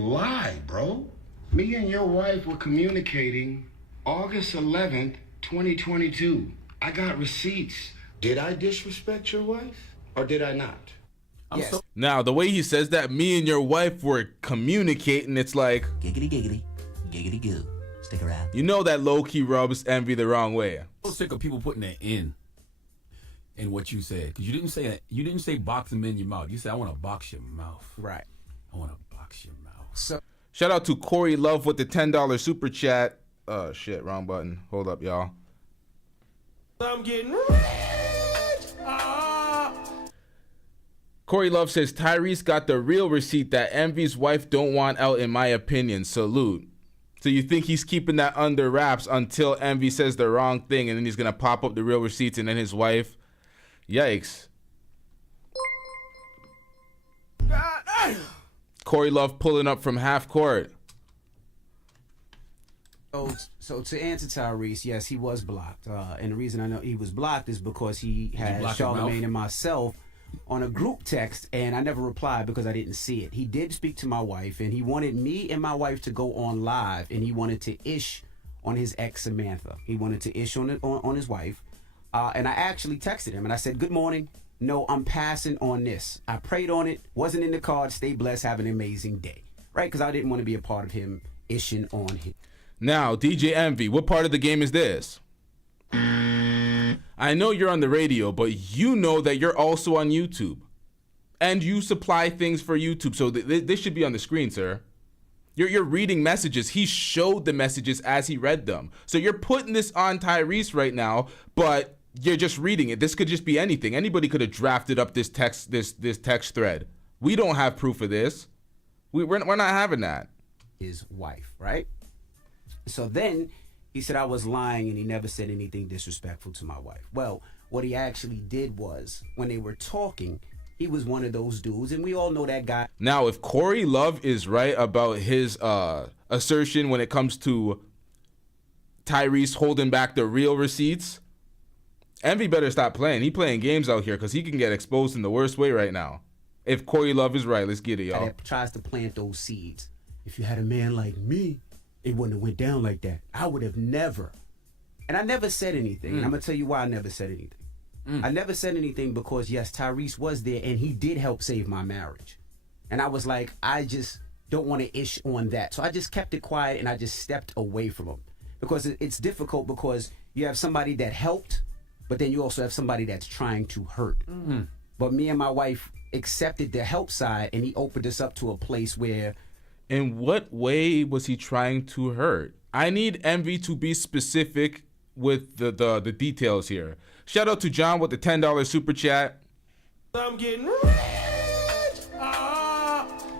lie, bro. Me and your wife were communicating August 11th, 2022. I got receipts. Did I disrespect your wife or did I not? Now, the way he says that, me and your wife were communicating, it's like, Giggity, giggity. Giggity goo. Stick around. You know that low-key rubs Envy the wrong way. I'm sick of people putting that in what you said, because you didn't say box them in your mouth. You said I want to box your mouth. Right. I want to box your mouth. So Shout out to Corey Love with the $10 super chat. Oh shit, wrong button. Hold up, y'all. I'm getting rich. Corey Love says Tyrese got the real receipt that Envy's wife don't want out, in my opinion. Salute. So you think he's keeping that under wraps until Envy says the wrong thing, and then he's gonna pop up the real receipts, and then his wife? Yikes. Corey Love pulling up from half court. So to answer Tyrese, yes, he was blocked. And the reason I know he was blocked is because he had block his Charlamagne mouth? and myself on a group text, and I never replied because I didn't see it. He did speak to my wife, and he wanted me and my wife to go on live, and he wanted to ish on his ex Samantha. He wanted to ish on his wife, and I actually texted him, and I said, "Good morning. No, I'm passing on this. I prayed on it. Wasn't in the card. Stay blessed. Have an amazing day." Right? Because I didn't want to be a part of him ishing on him. Now, DJ Envy, what part of the game is this? I know you're on the radio, but you know that you're also on YouTube. And you supply things for YouTube, so this should be on the screen, sir. You're reading messages. He showed the messages as he read them. So you're putting this on Tyrese right now, but you're just reading it. This could just be anything. Anybody could have drafted up this text thread. We don't have proof of this. We're not having that. His wife, right? So then he said I was lying and he never said anything disrespectful to my wife. Well, what he actually did was, when they were talking, he was one of those dudes, and we all know that guy. Now, if Corey Love is right about his assertion when it comes to Tyrese holding back the real receipts, Envy better stop playing. He playing games out here because he can get exposed in the worst way right now. If Corey Love is right, let's get it, y'all. That tries to plant those seeds. If you had a man like me, it wouldn't have went down like that. I would have never. And I never said anything. And I'm going to tell you why I never said anything. I never said anything because, yes, Tyrese was there and he did help save my marriage. And I was like, I just don't want to ish on that. So I just kept it quiet and I just stepped away from him. Because it's difficult because you have somebody that helped, but then you also have somebody that's trying to hurt. But me and my wife accepted the help side, and he opened us up to a place where... In what way was he trying to hurt? I need Envy to be specific with the details here. Shout out to John with the $10 super chat. I'm getting rich.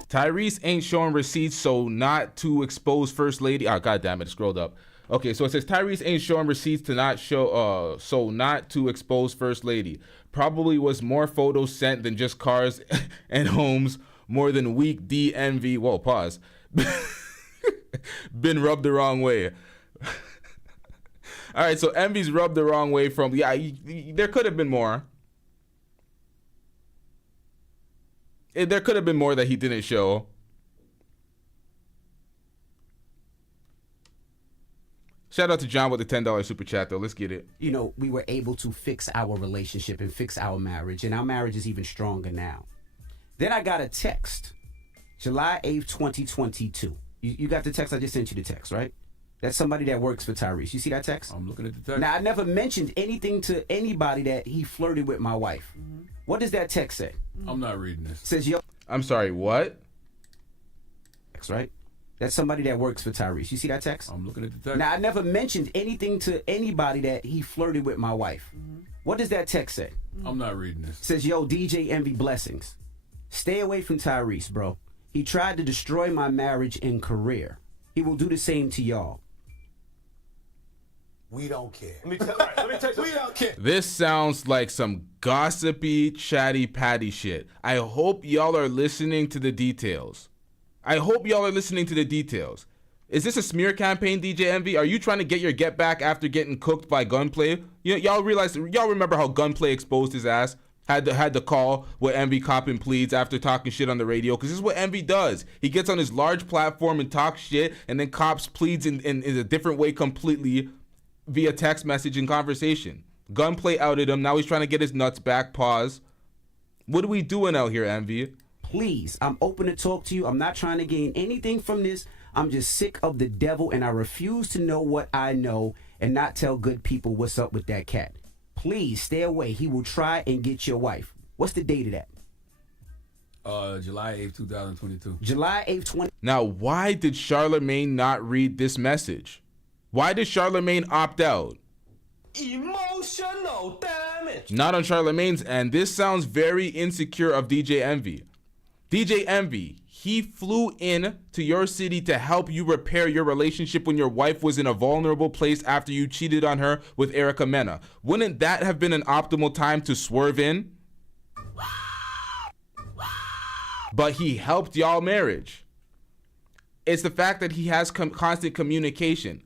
Tyrese ain't showing receipts, so not to expose First Lady. Oh, God damn it, it scrolled up. Okay, so it says Tyrese ain't showing receipts to not show, so not to expose First Lady. Probably was more photos sent than just cars and homes, more than weak DMV. Whoa, pause. Been rubbed the wrong way. All right, so Envy's rubbed the wrong way from, there could have been more. There could have been more that he didn't show. Shout out to John with the $10 super chat, though. Let's get it. You know, we were able to fix our relationship and fix our marriage, and our marriage is even stronger now. Then I got a text, July 8th, 2022. You got the text? I just sent you the text, right? That's somebody that works for Tyrese. You see that text? I'm looking at the text. Now, I never mentioned anything to anybody that he flirted with my wife. What does that text say? I'm not reading this. It says, yo. I'm sorry, what? Text, right? That's somebody that works for Tyrese. You see that text? I'm looking at the text. Now, I never mentioned anything to anybody that he flirted with my wife. What does that text say? I'm not reading this. It says, yo, DJ Envy blessings. Stay away from Tyrese, bro. He tried to destroy my marriage and career. He will do the same to y'all. We don't care. Let me tell you, we don't care. This sounds like some gossipy, chatty patty shit. I hope y'all are listening to the details. Is this a smear campaign, DJ Envy? Are you trying to get your get back after getting cooked by Gunplay? Y'all remember how Gunplay exposed his ass? Had the call with Envy copping pleads after talking shit on the radio, because this is what Envy does. He gets on his large platform and talks shit, and then cops pleads in a different way completely via text message and conversation. Gunplay outed him. Now he's trying to get his nuts back. Pause. What are we doing out here, Envy? Please, I'm open to talk to you. I'm not trying to gain anything from this. I'm just sick of the devil, and I refuse to know what I know and not tell good people what's up with that cat. Please stay away. He will try and get your wife. What's the date of that? July 8th, 2022. July 8th, 20. Now, why did Charlemagne not read this message? Why did Charlemagne opt out? Emotional damage. Not on Charlemagne's end. This sounds very insecure of DJ Envy. DJ Envy, he flew in to your city to help you repair your relationship when your wife was in a vulnerable place after you cheated on her with Erica Mena. Wouldn't that have been an optimal time to swerve in? But he helped y'all marriage. It's the fact that he has constant communication.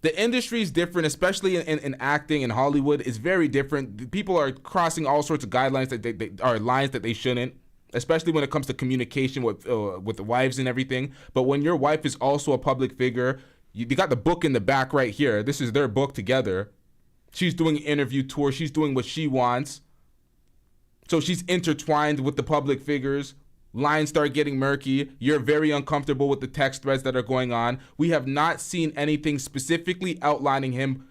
The industry is different, especially in acting in Hollywood. It's very different. People are crossing all sorts of guidelines that they are lines that they shouldn't, especially when it comes to communication with the wives and everything. But when your wife is also a public figure, you got the book in the back right here. This is their book together. She's doing an interview tour. She's doing what she wants. So she's intertwined with the public figures. Lines start getting murky. You're very uncomfortable with the text threads that are going on. We have not seen anything specifically outlining him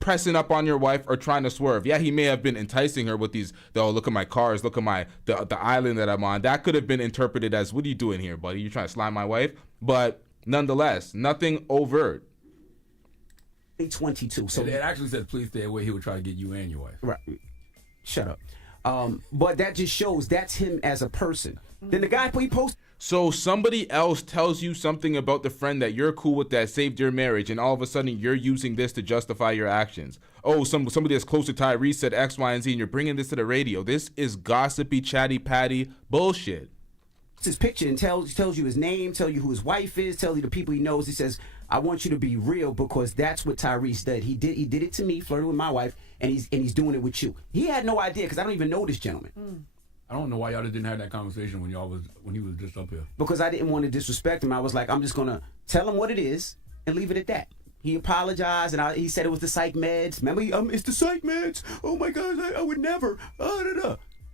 pressing up on your wife or trying to swerve. Yeah, he may have been enticing her with these, oh, look at my cars, look at the island that I'm on. That could have been interpreted as, what are you doing here, buddy? You trying to slime my wife? But nonetheless, nothing overt. 22. So it actually says, please stay away. He would try to get you and your wife. Right. Shut up. But that just shows that's him as a person. Then the guy he posted. So somebody else tells you something about the friend that you're cool with that saved your marriage, and all of a sudden you're using this to justify your actions. Oh, somebody that's close to Tyrese said X, Y, and Z, and you're bringing this to the radio. This is gossipy, chatty, patty bullshit. It's his picture and tells you his name, tell you who his wife is, tell you the people he knows. He says, I want you to be real, because that's what Tyrese did. He did it to me, flirted with my wife, and he's doing it with you. He had no idea, because I don't even know this gentleman. I don't know why y'all didn't have that conversation when he was just up here. Because I didn't want to disrespect him. I was like, I'm just gonna tell him what it is and leave it at that. He apologized, and he said it was the psych meds. Remember, it's the psych meds. Oh my God, I would never.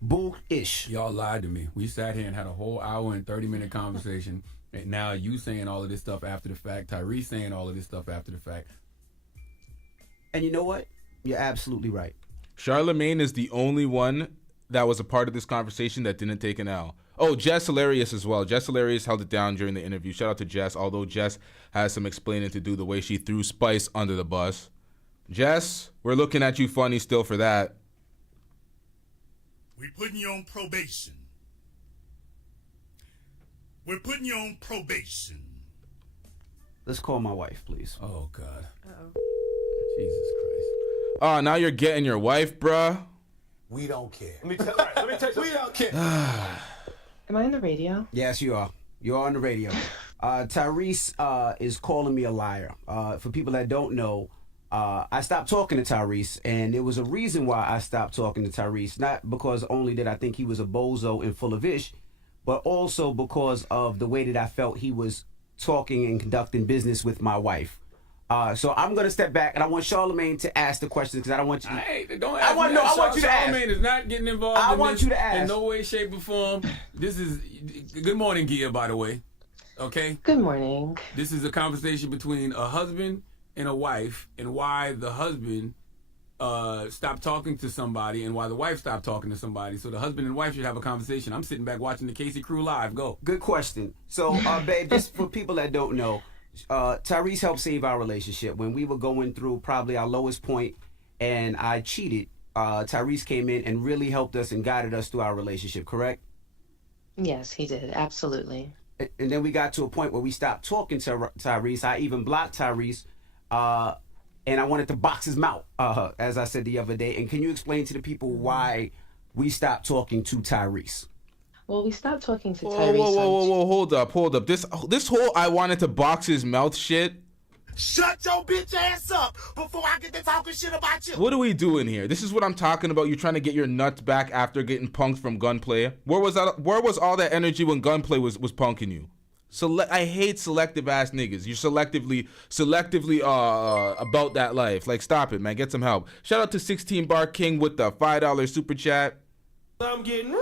Bull-ish. Y'all lied to me. We sat here and had a whole hour and 30-minute conversation, and now you saying all of this stuff after the fact. Tyrese saying all of this stuff after the fact. And you know what? You're absolutely right. Charlemagne is the only one that was a part of this conversation that didn't take an L. Oh, Jess Hilarious as well. Jess Hilarious held it down during the interview. Shout out to Jess, although Jess has some explaining to do the way she threw Spice under the bus. Jess, we're looking at you funny still for that. We're putting you on probation. We're putting you on probation. Let's call my wife, please. Oh, God. Uh-oh. Jesus Christ. Oh, now you're getting your wife, bruh? We don't care. Let me tell you, we don't care. Am I on the radio? Yes, you are. You're on the radio. Tyrese is calling me a liar. For people that don't know, I stopped talking to Tyrese, and there was a reason why I stopped talking to Tyrese. Not because only did I think he was a bozo and full of ish, but also because of the way that I felt he was talking and conducting business with my wife. So I'm gonna step back, and I want Charlemagne to ask the questions, because I don't want you. Don't ask. I want you to ask. Charlemagne is not getting involved. I want you to ask in no way, shape, or form. This is good morning, Gia. By the way, okay. Good morning. This is a conversation between a husband and a wife, and why the husband stopped talking to somebody, and why the wife stopped talking to somebody. So the husband and wife should have a conversation. I'm sitting back watching the Casey Crew live. Go. Good question. So, babe, just for people that don't know. Tyrese helped save our relationship when we were going through probably our lowest point, and I cheated. Tyrese came in and really helped us and guided us through our relationship, correct? Yes, he did. Absolutely. And then we got to a point where we stopped talking to Tyrese. I even blocked Tyrese, and I wanted to box his mouth, as I said the other day. And can you explain to the people why we stopped talking to Tyrese? Well, we stopped talking to Tyrese. Whoa, hold up. This whole I wanted to box his mouth shit. Shut your bitch ass up before I get to talking shit about you. What are we doing here? This is what I'm talking about. You're trying to get your nuts back after getting punked from Gunplay. Where was all that energy when Gunplay was punking you? I hate selective ass niggas. You're selectively about that life. Like, stop it, man. Get some help. Shout out to 16 Bar King with the $5 super chat. I'm getting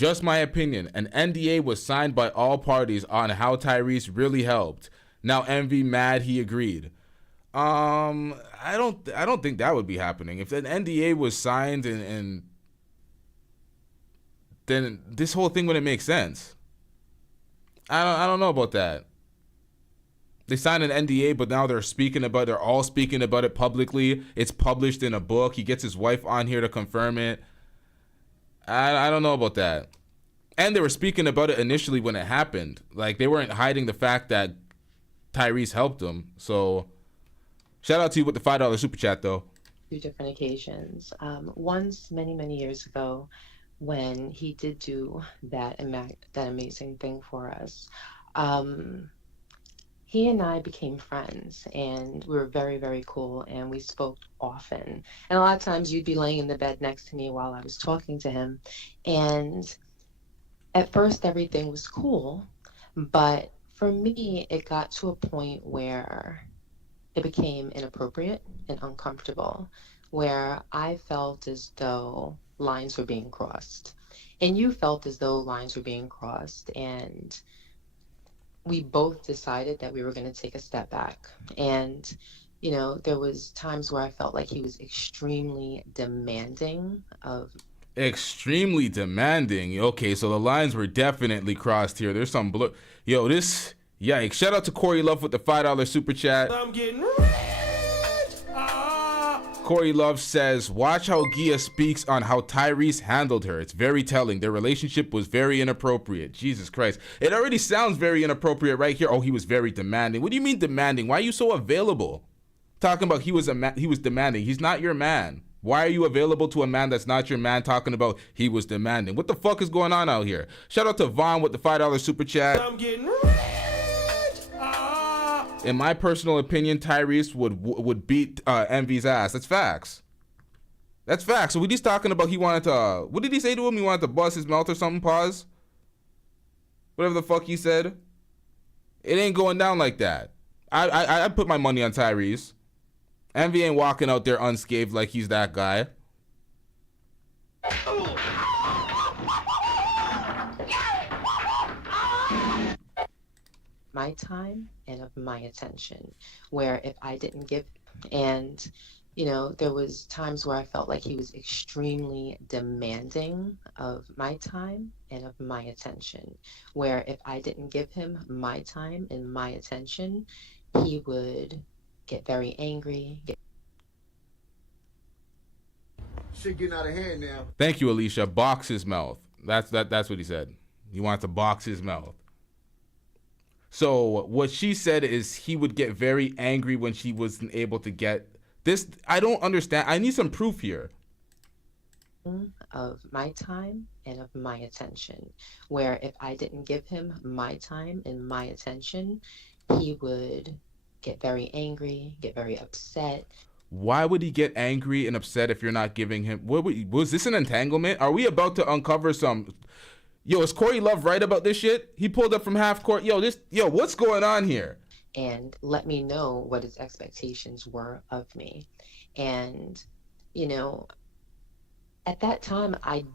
Just my opinion. An NDA was signed by all parties on how Tyrese really helped. Now Envy mad he agreed. I don't think that would be happening. If an NDA was signed and then this whole thing wouldn't make sense. I don't know about that. They signed an NDA, but now they're all speaking about it publicly. It's published in a book. He gets his wife on here to confirm it. I don't know about that. And they were speaking about it initially when it happened. Like, they weren't hiding the fact that Tyrese helped them. So, shout out to you with the $5 super chat, though. 2 different occasions. Once, many, many years ago, when he did do that amazing thing for us, he and I became friends, and we were very, very cool, and we spoke often. And a lot of times you'd be laying in the bed next to me while I was talking to him. And at first everything was cool, but for me, it got to a point where it became inappropriate and uncomfortable, where I felt as though lines were being crossed. And you felt as though lines were being crossed, and we both decided that we were going to take a step back. And, you know, there was times where I felt like he was extremely demanding of... Extremely demanding. Okay, so the lines were definitely crossed here. There's some blur. Yo, this... Yikes. Shout out to Corey Love with the $5 super chat. I'm getting rich. Corey Love says, watch how Gia speaks on how Tyrese handled her. It's very telling. Their relationship was very inappropriate. Jesus Christ. It already sounds very inappropriate right here. Oh, he was very demanding. What do you mean demanding? Why are you so available? Talking about he was demanding. He's not your man. Why are you available to a man that's not your man talking about he was demanding? What the fuck is going on out here? Shout out to Vaughn with the $5 super chat. I'm getting rich. In my personal opinion, Tyrese would beat Envy's ass. That's facts. That's facts. So what he's talking about, he wanted to, what did he say to him? He wanted to bust his mouth or something? Pause. Whatever the fuck he said. It ain't going down like that. I put my money on Tyrese. Envy ain't walking out there unscathed like he's that guy. My time and of my attention, where if I didn't give, and you know, there was times where I felt like he was extremely demanding of my time and of my attention, where if I didn't give him my time and my attention, he would get very angry. Shit getting out of hand now. Thank you, Alicia. Box his mouth. That's what he said. He wanted to box his mouth. So what she said is he would get very angry when she wasn't able to get this. I don't understand. I need some proof here. Of my time and of my attention, where if I didn't give him my time and my attention, he would get very angry, get very upset. Why would he get angry and upset if you're not giving him? Was this an entanglement? Are we about to uncover some? Yo, is Corey Love right about this shit? He pulled up from half court. Yo, what's going on here? And let me know what his expectations were of me. And, you know, at that time, I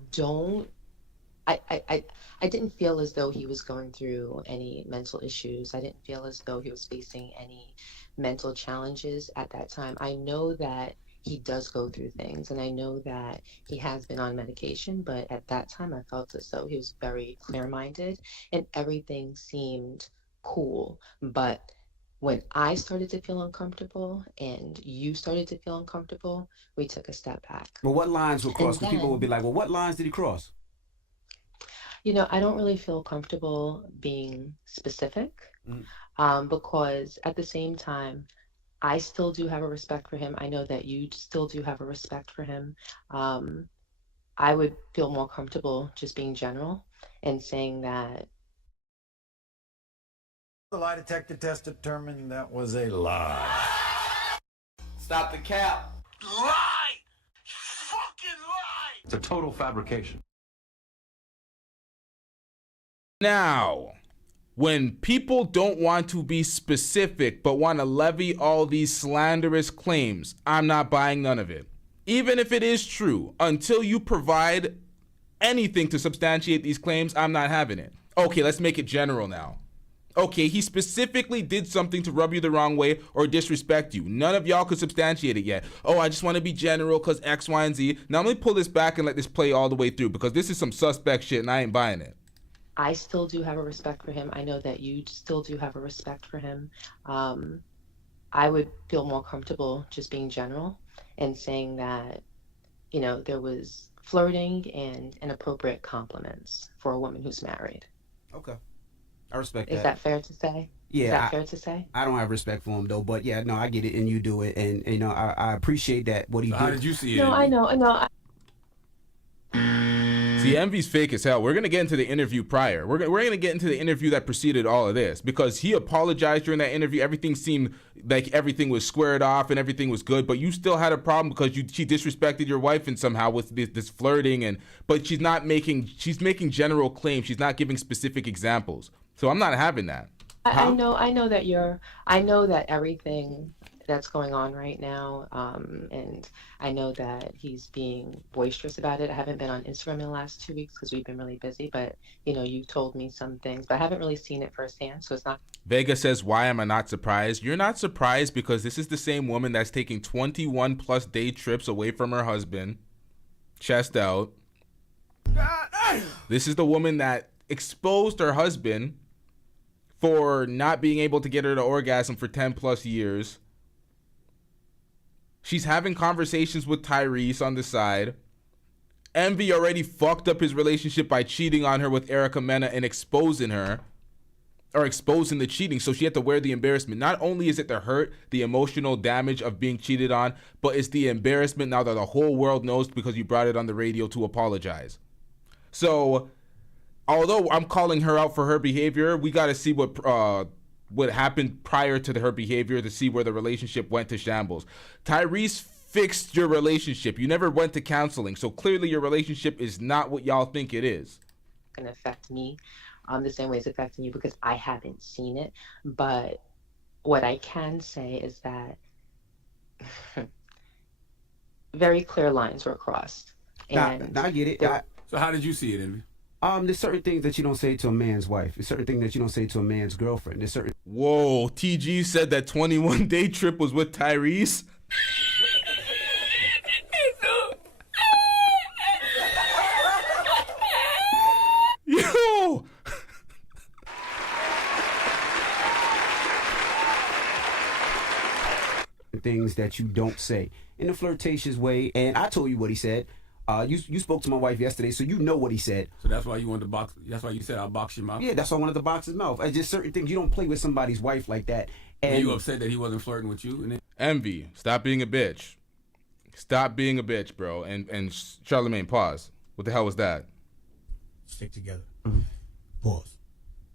didn't feel as though he was going through any mental issues. I didn't feel as though he was facing any mental challenges at that time. I know that he does go through things, and I know that he has been on medication, but at that time I felt as though he was very clear-minded and everything seemed cool. But when I started to feel uncomfortable and you started to feel uncomfortable, we took a step back. Well, what lines were crossed? Because people would be like, well, what lines did he cross? You know, I don't really feel comfortable being specific because at the same time, I still do have a respect for him. I know that you still do have a respect for him. I would feel more comfortable just being general and saying that. The lie detector test determined that was a lie. Stop the cap. Lie! Fucking lie! It's a total fabrication. Now, when people don't want to be specific but want to levy all these slanderous claims, I'm not buying none of it. Even if it is true, until you provide anything to substantiate these claims, I'm not having it. Okay, let's make it general now. Okay, he specifically did something to rub you the wrong way or disrespect you. None of y'all could substantiate it yet. Oh, I just want to be general because X, Y, and Z. Now let me pull this back and let this play all the way through, because this is some suspect shit and I ain't buying it. I still do have a respect for him. I know that you still do have a respect for him. I would feel more comfortable just being general and saying that, you know, there was flirting and inappropriate compliments for a woman who's married. Okay. I respect that. Is that fair to say? Yeah. Is that fair to say? I don't have respect for him though, but yeah, no, I get it and you do it, and you know, I appreciate that what he did. How did you see it? No, I know. See, Envy's fake as hell. We're going to get into the interview prior. We're going to get into the interview that preceded all of this, because he apologized during that interview. Everything seemed like everything was squared off and everything was good, but you still had a problem because she disrespected your wife and somehow with this flirting, but she's making general claims. She's not giving specific examples. So I'm not having that. I know that everything that's going on right now, and I know that he's being boisterous about it. I haven't been on Instagram in the last 2 weeks because we've been really busy, but you know, you told me some things, but I haven't really seen it firsthand, so it's not. Vega says, why am I not surprised? You're not surprised because this is the same woman that's taking 21 plus day trips away from her husband, chest out. This is the woman that exposed her husband for not being able to get her to orgasm for 10 plus years. She's having conversations with Tyrese on the side. Envy already fucked up his relationship by cheating on her with Erica Mena and exposing her, or exposing the cheating, so she had to wear the embarrassment. Not only is it the hurt, the emotional damage of being cheated on, but it's the embarrassment now that the whole world knows because you brought it on the radio to apologize. So, although I'm calling her out for her behavior, we got to see what happened prior to her behavior to see where the relationship went to shambles. Tyrese fixed your relationship. You never went to counseling, so clearly your relationship is not what y'all think it is. Going to affect me the same way it's affecting you because I haven't seen it. But what I can say is that very clear lines were crossed. And I get it. So how did you see it, Envy? There's certain things that you don't say to a man's wife. There's certain things that you don't say to a man's girlfriend. There's certain. Whoa, TG said that 21 day trip was with Tyrese. Yo. Things that you don't say in a flirtatious way, and I told you what he said. You spoke to my wife yesterday, so you know what he said. So that's why you wanted to box. That's why you said I'll box your mouth. Yeah, that's why I wanted to box his mouth. It's just certain things you don't play with somebody's wife like that. And you upset that he wasn't flirting with you? And then Envy, stop being a bitch. Stop being a bitch, bro. And Charlamagne, pause. What the hell was that? Stick together. Pause.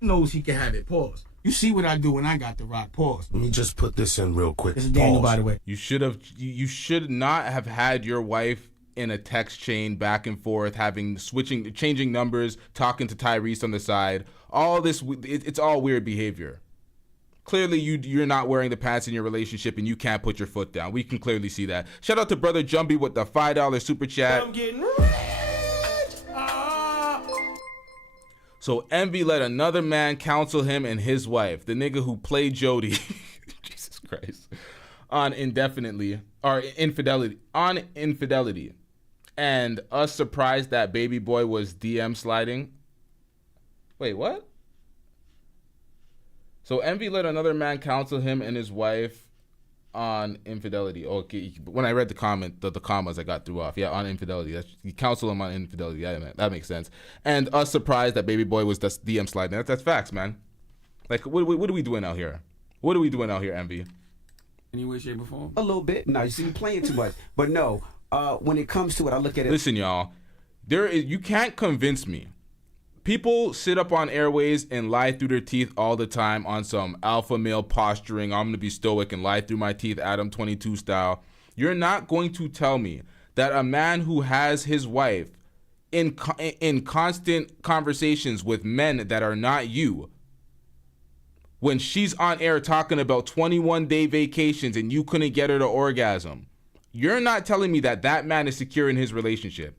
Knows he can have it. Pause. You see what I do when I got the rock. Pause. Let me just put this in real quick. This is Daniel, by the way. You should not have had your wife in a text chain back and forth, changing numbers, talking to Tyrese on the side. All this, it's all weird behavior. Clearly, you're not wearing the pants in your relationship, and you can't put your foot down. We can clearly see that. Shout out to Brother Jumbie with the $5 super chat. I'm getting rich. So Envy let another man counsel him and his wife, the nigga who played Jody, Jesus Christ, on infidelity, and us surprised that baby boy was DM sliding. Wait, what? So Envy let another man counsel him and his wife on infidelity. Okay, when I read the comment, the commas I got threw off. Yeah, on infidelity. You counsel him on infidelity. Yeah, that makes sense. And us surprised that baby boy was just DM sliding. That's facts, man. Like, what are we doing out here? What are we doing out here, Envy? Any way, shape, or form? A little bit. No, you see me playing too much. But no, when it comes to it, I look at it. Listen, y'all. You can't convince me. People sit up on airways and lie through their teeth all the time on some alpha male posturing. I'm going to be stoic and lie through my teeth, Adam 22 style. You're not going to tell me that a man who has his wife in constant conversations with men that are not you, when she's on air talking about 21-day vacations and you couldn't get her to orgasm, you're not telling me that man is secure in his relationship.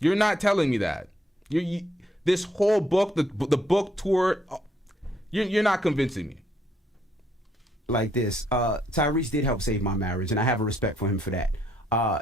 You're not telling me that. This whole book, the book tour, you're not convincing me. Like this, Tyrese did help save my marriage, and I have a respect for him for that.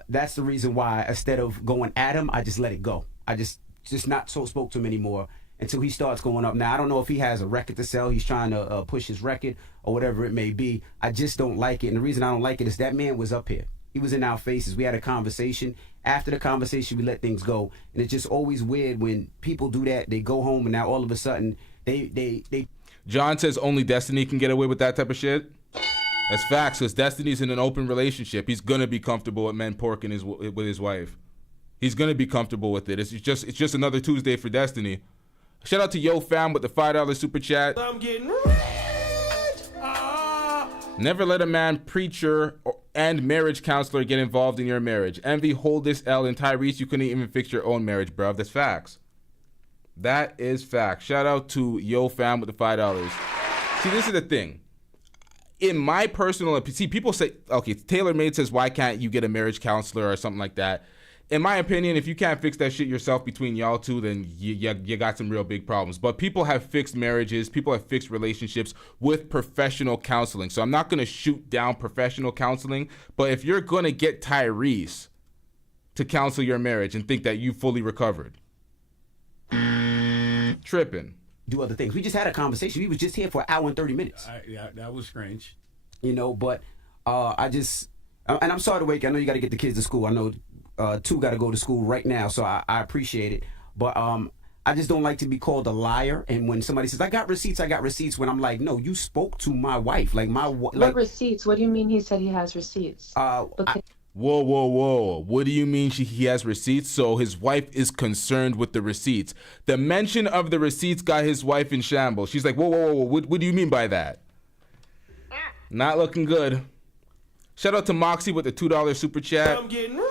That's the reason why instead of going at him, I just let it go. I just not so spoke to him anymore until he starts going up. Now, I don't know if he has a record to sell. He's trying to push his record or whatever it may be. I just don't like it. And the reason I don't like it is that man was up here. He was in our faces. We had a conversation. After the conversation, we let things go. And it's just always weird when people do that. They go home and now all of a sudden they John says only Destiny can get away with that type of shit. That's facts, because Destiny's in an open relationship. He's gonna be comfortable with men porking with his wife. He's gonna be comfortable with it. It's just another Tuesday for Destiny. Shout out to Yo Fam with the $5 super chat. I'm getting rich. Never let a man, preacher, and marriage counselor get involved in your marriage. Envy, hold this L, and Tyrese, you couldn't even fix your own marriage, bruv. That's facts. That is facts. Shout out to Yo Fam with the $5. See, this is the thing. In my personal opinion, see, people say, okay, Taylor Made says, why can't you get a marriage counselor or something like that? In my opinion, if you can't fix that shit yourself between y'all two, then you got some real big problems. But people have fixed marriages, people have fixed relationships with professional counseling. So I'm not going to shoot down professional counseling, but if you're going to get Tyrese to counsel your marriage and think that you fully recovered, tripping. do other things. We just had a conversation. We was just here for an hour and 30 minutes. Yeah, that was strange. You know, but and I'm sorry to wake. I know you got to get the kids to school. I know two got to go to school right now, so I appreciate it. But I just don't like to be called a liar. And when somebody says, I got receipts, when I'm like, no, you spoke to my wife. What receipts? What do you mean he said he has receipts? Whoa. What do you mean he has receipts? So his wife is concerned with the receipts. The mention of the receipts got his wife in shambles. She's like, whoa. What do you mean by that? Not looking good. Shout out to Moxie with the $2 super chat. I'm getting rich.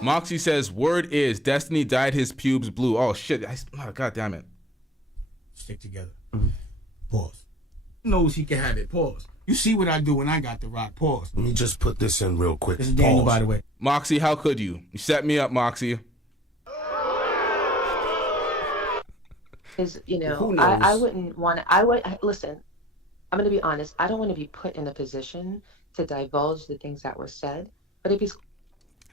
Moxie says, word is Destiny dyed his pubes blue. Oh, shit. God damn it. Stick together. Pause. He knows he can have it. Pause. You see what I do when I got the rock. Pause. Let me just put this in real quick. This is Daniel, by the way. Moxie, how could you? You set me up, Moxie. I wouldn't want to. Listen, I'm going to be honest. I don't want to be put in a position to divulge the things that were said. But if he's...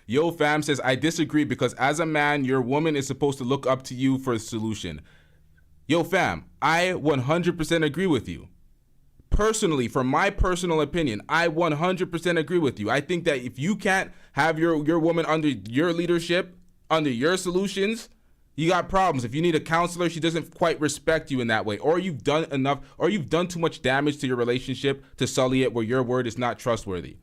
Yo Fam says, I disagree because as a man, your woman is supposed to look up to you for a solution. Yo Fam, I 100% agree with you. Personally, from my personal opinion, I 100% agree with you. I think that if you can't have your woman under your leadership, under your solutions, you got problems. If you need a counselor, she doesn't quite respect you in that way. Or you've done enough, or you've done too much damage to your relationship to sully it where your word is not trustworthy.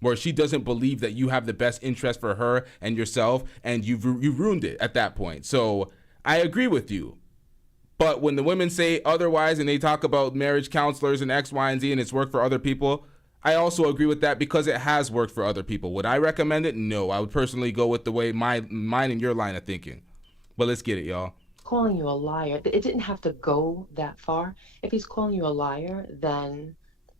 Where she doesn't believe that you have the best interest for her and yourself, and you've ruined it at that point. So I agree with you. But when the women say otherwise and they talk about marriage counselors and X, Y, and Z and it's worked for other people, I also agree with that because it has worked for other people. Would I recommend it? No. I would personally go with the way mine and your line of thinking. But let's get it, y'all. Calling you a liar, it didn't have to go that far. If he's calling you a liar, then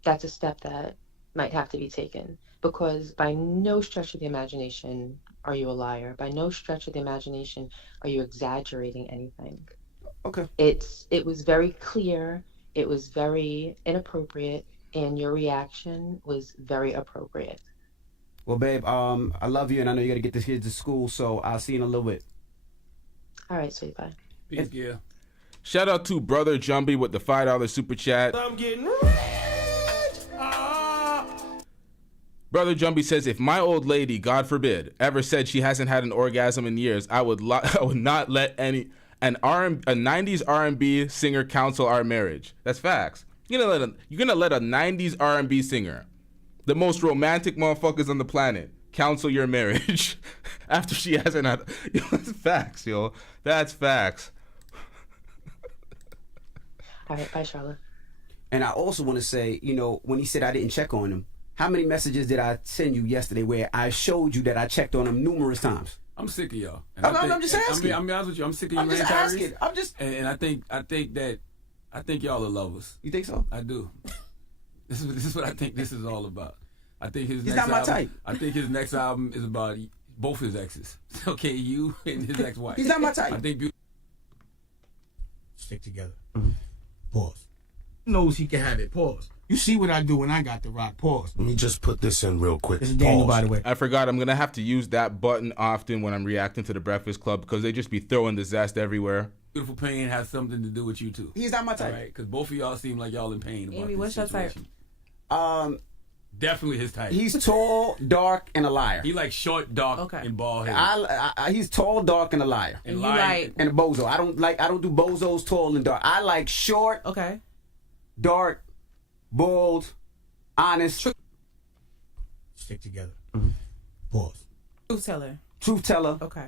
that's a step that might have to be taken. Because by no stretch of the imagination are you a liar. By no stretch of the imagination are you exaggerating anything. Okay. It was very clear, it was very inappropriate, and your reaction was very appropriate. Well, babe, I love you, and I know you got to get the kids to school, so I'll see you in a little bit. All right, sweetie pie. Peace, yeah. Shout out to Brother Jumbie with the $5 super chat. I'm getting rich. Brother Jumbie says, if my old lady, God forbid, ever said she hasn't had an orgasm in years, I would not let a 90s R&B singer counsel our marriage. That's facts. You're gonna let a 90s R&B singer, the most romantic motherfuckers on the planet, counsel your marriage after she hasn't had. That's facts, yo. That's facts. All right, bye, Charlotte. And I also want to say, when he said I didn't check on him, how many messages did I send you yesterday where I showed you that I checked on him numerous times? I'm sick of y'all. I'm just asking. I'm be honest with you. I'm sick of you, I'm just asking. I'm just. And I think y'all are lovers. You think so? I do. This is what I think this is all about. I think his He's next not my album, type. I think his next album is about both his exes. Okay, you and his ex-wife. He's not my type. I think Stick together. Pause. He knows he can have it. Pause. You see what I do when I got the rock. Pause. Let me just put this in real quick. This is Daniel, by the way. I forgot I'm going to have to use that button often when I'm reacting to the Breakfast Club because they just be throwing the zest everywhere. Beautiful Pain has something to do with you too. He's not my type. Right? Because both of y'all seem like y'all in pain about Amy, this what's your type? situation. Definitely his type. He's tall, dark, and a liar. He like short, dark, and bald head. He's tall, dark, and a liar. And you like and a bozo. I don't do bozos, tall and dark. I like short, dark, bold, honest. Stick together. Pause. Truth teller. Truth teller. Okay.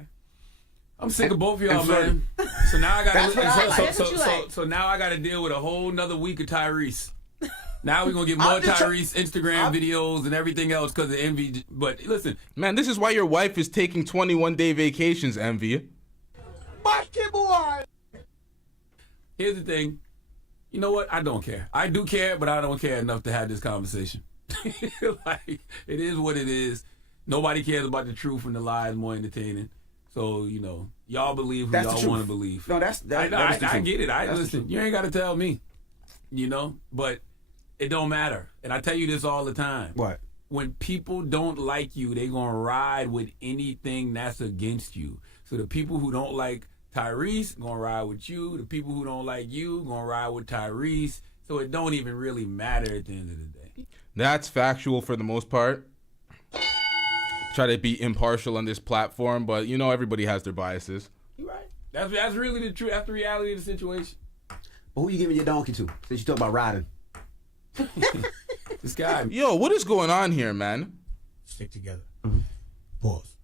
I'm sick of both of y'all, and man. So now I That's what I like. got so now I got to deal with a whole nother week of Tyrese. Now we're gonna get more Tyrese Instagram videos and everything else because of Envy. But listen, man, this is why your wife is taking 21-day vacations, Envy. Here's the thing. You know what? I don't care. I do care, but I don't care enough to have this conversation. Like, it is what it is. Nobody cares about the truth and the lie is more entertaining. So, you know, y'all believe who y'all want to believe. No, I get it. Listen, you ain't got to tell me, you know, but it don't matter. And I tell you this all the time. What? When people don't like you, they going to ride with anything that's against you. So the people who don't like Tyrese going to ride with you. The people who don't like you going to ride with Tyrese. So it don't even really matter at the end of the day. That's factual for the most part. Try to be impartial on this platform, but you know everybody has their biases. You're right. That's really the truth. That's the reality of the situation. Well, who you giving your donkey to? Since you talk about riding. This guy. Yo, what is going on here, man? Stick together. Pause.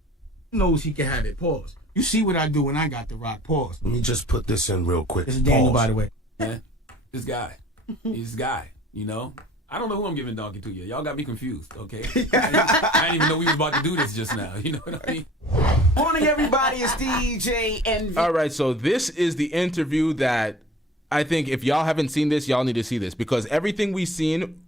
He knows he can have it. Pause. You see what I do when I got the rock. Pause. Let me just put this in real quick. This is Daniel, by the way. Yeah. This guy. He's this guy, you know? I don't know who I'm giving donkey to yet. Y'all got me confused, okay? I didn't even know we was about to do this just now. You know what I mean? Morning, everybody. It's DJ Envy. All right, so this is the interview that I think if y'all haven't seen this, y'all need to see this because everything we've seen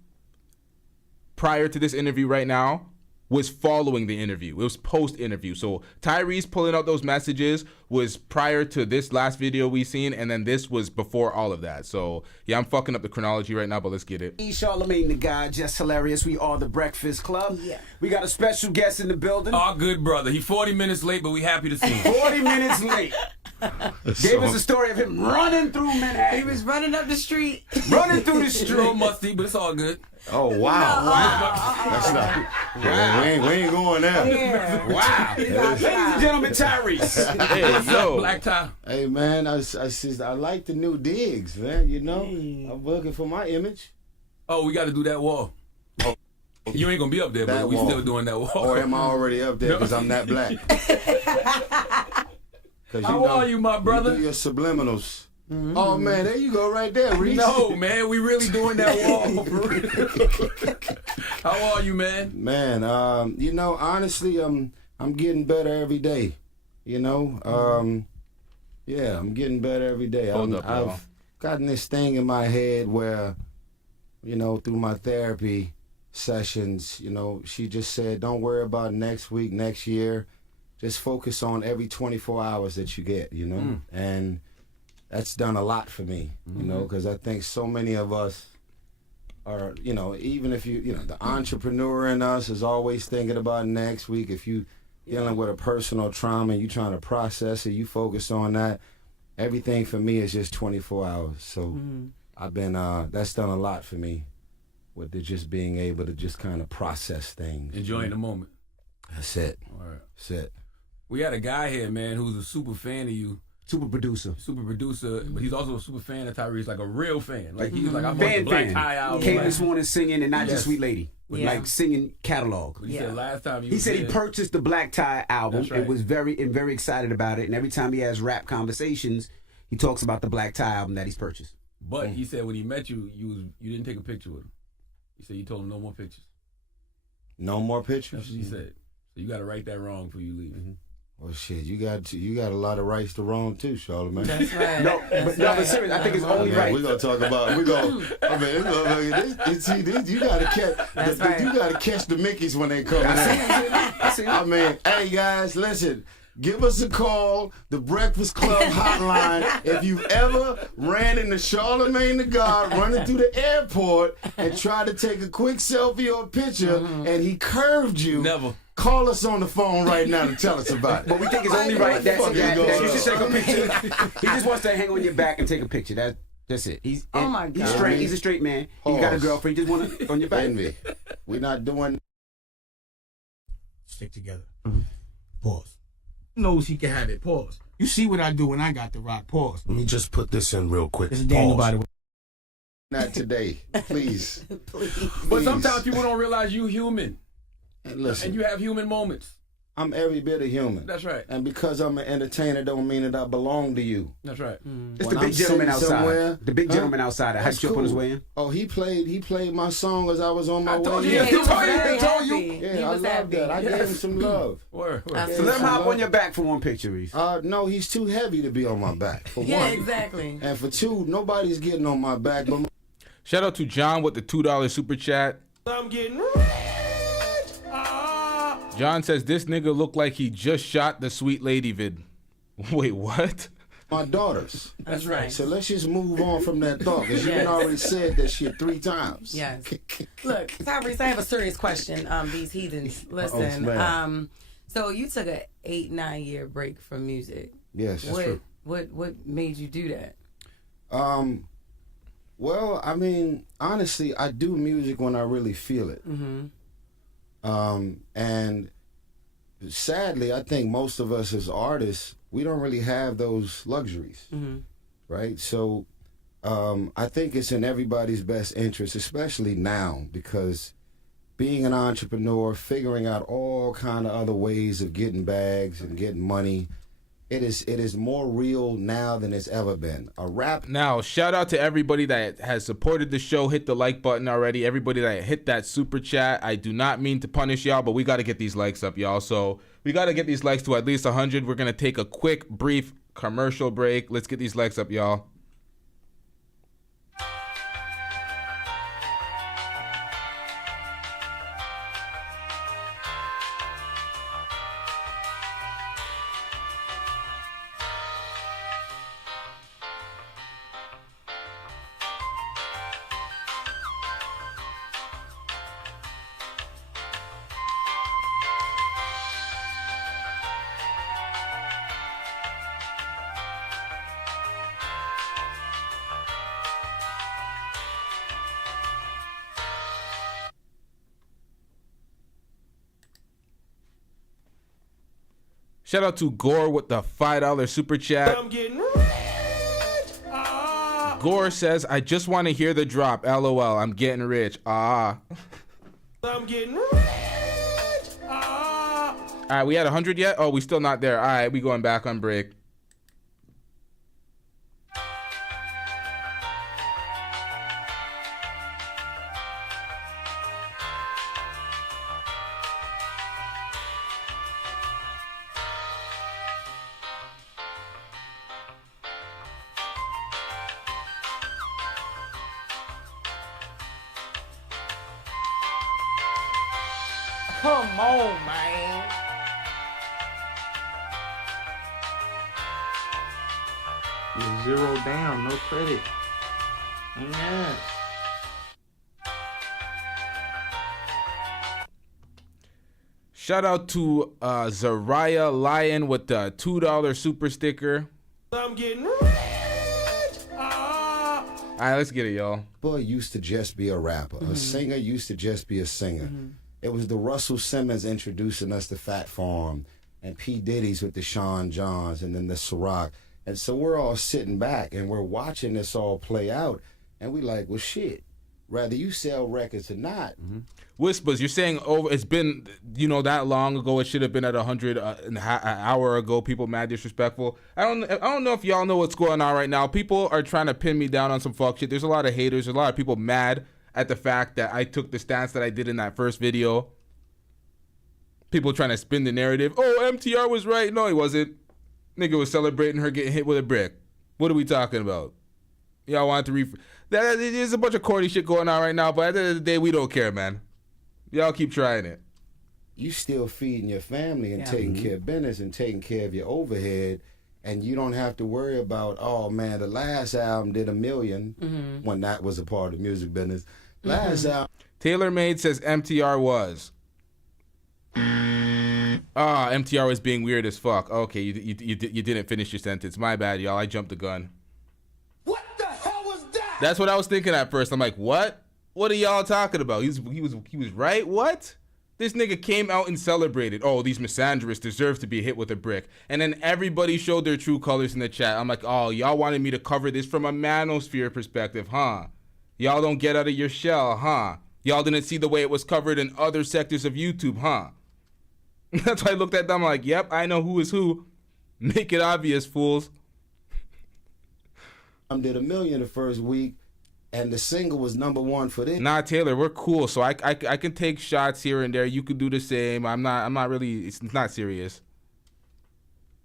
prior to this interview right now was following the interview. It was post-interview. So Tyrese pulling out those messages was prior to this last video we seen, and then this was before all of that. So yeah, I'm fucking up the chronology right now, but let's get it. Charlamagne the guy, just hilarious. We are the Breakfast Club. Yeah. We got a special guest in the building. Our good brother. He 40 minutes late, but we happy to see him. 40 minutes late. Gave us a story of him running through Manhattan. He was running up the street. Running through the street. A little musty, but it's all good. Oh, wow. That's not. We ain't going there. Yeah. Wow. Ladies and gentlemen, Tyrese. Hey, yo. Black tie. Hey, man, I like the new digs, man. You know, I'm working for my image. Oh, we got to do that wall. Oh. You ain't going to be up there, but we still doing that wall. Or am I already up there because I'm that black? How are you, my brother? You do your subliminals. Mm-hmm. Oh, man, there you go right there, Reese. No, man, we really doing that wall. For real. How are you, man? Man, you know, honestly, I'm getting better every day. You know, yeah, I'm getting better every day. I've gotten this thing in my head where, you know, through my therapy sessions, you know, she just said, don't worry about next week, next year. Just focus on every 24 hours that you get, you know? And that's done a lot for me, you know, because I think so many of us are, you know, even if you know, the entrepreneur in us is always thinking about next week. If you dealing with a personal trauma and you trying to process it, you focus on that. Everything for me is just 24 hours. So I've been, that's done a lot for me with the just being able to just kind of process things. Enjoying the moment. That's it. All right. That's it. We had a guy here, man, who's a super fan of you. Super producer, but he's also a super fan of Tyrese, like a real fan. Like he's like, I bought the Black Tie album. Came this morning singing and not just Sweet Lady, like singing catalog. But he said last time he said he purchased the Black Tie album. That's right. It was very excited about it. And every time he has rap conversations, he talks about the Black Tie album that he's purchased. But he said when he met you, you didn't take a picture with him. He said you told him no more pictures. No more pictures? That's what he said. So you got to right that wrong before you leave. Well, shit, you got a lot of rights to wrong too, Charlamagne. That's right. But seriously, I think it's only right. We're gonna talk about. I mean, you gotta catch. You gotta catch the Mickeys when they come in. I mean, hey guys, listen. Give us a call, the Breakfast Club hotline. If you've ever ran into Charlamagne the God running through the airport and tried to take a quick selfie or a picture, and he curved you. Never. Call us on the phone right now to tell us about it. But we think it's only right that you should take a picture. He just wants to hang on your back and take a picture. That's it. Oh my God. He's straight. He's a straight man. He got a girlfriend. He just want to on your back. Envy. We're not doing. Stick together. Pause. Knows he can have it. Pause. You see what I do when I got the rock. Pause. Let me just put this in real quick. There's a damn nobody. Not today, please. But sometimes people don't realize you human. And listen, and you have human moments. I'm every bit a human. That's right. And because I'm an entertainer don't mean that I belong to you. That's right. It's the big gentleman outside. The big gentleman outside. I hyped you up on his way in. Oh, he played my song as I was on my way in. He was very happy. Yeah, I love that. I gave him some love. Word. So let him hop on your back for one picture, Reese. No, he's too heavy to be on my back. For Yeah, one. exactly. And for two, nobody's getting on my back but Shout out to John with the $2 super chat. I'm getting rich. John says this nigga look like he just shot the sweet lady vid. Wait, what? My daughters. That's right. So let's just move on from that thought because you already said that shit 3 times. Yes. Look, Tyrese, I have a serious question. These heathens. Listen. So you took a 8-9 year break from music. Yes, that's true. What made you do that? Well, I mean, honestly, I do music when I really feel it. Mm-hmm. And sadly, I think most of us as artists, we don't really have those luxuries, right? So I think it's in everybody's best interest, especially now, because being an entrepreneur, figuring out all kind of other ways of getting bags and getting money, it is more real now than it's ever been. A rap. Now, shout out to everybody that has supported the show. Hit the like button already. Everybody that hit that super chat. I do not mean to punish y'all, but we got to get these likes up, y'all. So we got to get these likes to at least 100. We're going to take a quick, brief commercial break. Let's get these likes up, y'all. Shout out to Gore with the $5 super chat. I'm getting rich. Gore says, I just want to hear the drop. LOL, I'm getting rich. I'm getting rich. All right, we at 100 yet? Oh, we still not there. All right, we going back on break. Come on, man. You're 0 down, no credit. Yeah. Shout out to Zariah Lion with the $2 super sticker. I'm getting rich. All right, let's get it, y'all. Boy used to just be a rapper. A singer used to just be a singer. It was the Russell Simmons introducing us to Fat Farm and P. Diddy's with the Sean Johns and then the Ciroc. And so we're all sitting back and we're watching this all play out. And we like, well, shit, whether you sell records or not. Whispers, you're saying it's been, that long ago. It should have been at 100 an hour ago. People mad disrespectful. I don't know if y'all know what's going on right now. People are trying to pin me down on some fuck shit. There's a lot of haters. There's a lot of people mad at the fact that I took the stance that I did in that first video. People trying to spin the narrative. Oh, MTR was right. No, he wasn't. Nigga was celebrating her getting hit with a brick. What are we talking about? Y'all want to there's a bunch of corny shit going on right now, but at the end of the day, we don't care, man. Y'all keep trying it. You still feeding your family and taking care of business and taking care of your overhead, and you don't have to worry about, oh man, the last album did $1 million when that was a part of the music business. Last album. TaylorMade says MTR was. MTR was being weird as fuck. Okay, you didn't finish your sentence. My bad, y'all. I jumped the gun. What the hell was that? That's what I was thinking at first. I'm like, what? What are y'all talking about? He was right? What? This nigga came out and celebrated. Oh, these misandrists deserve to be hit with a brick. And then everybody showed their true colors in the chat. I'm like, oh, y'all wanted me to cover this from a manosphere perspective, huh? Y'all don't get out of your shell, huh? Y'all didn't see the way it was covered in other sectors of YouTube, huh? That's why I looked at them like, yep, I know who is who. Make it obvious, fools. Did $1 million the first week, and the single was #1 for this. Nah, Taylor, we're cool. So I can take shots here and there. You could do the same. I'm not really. It's not serious.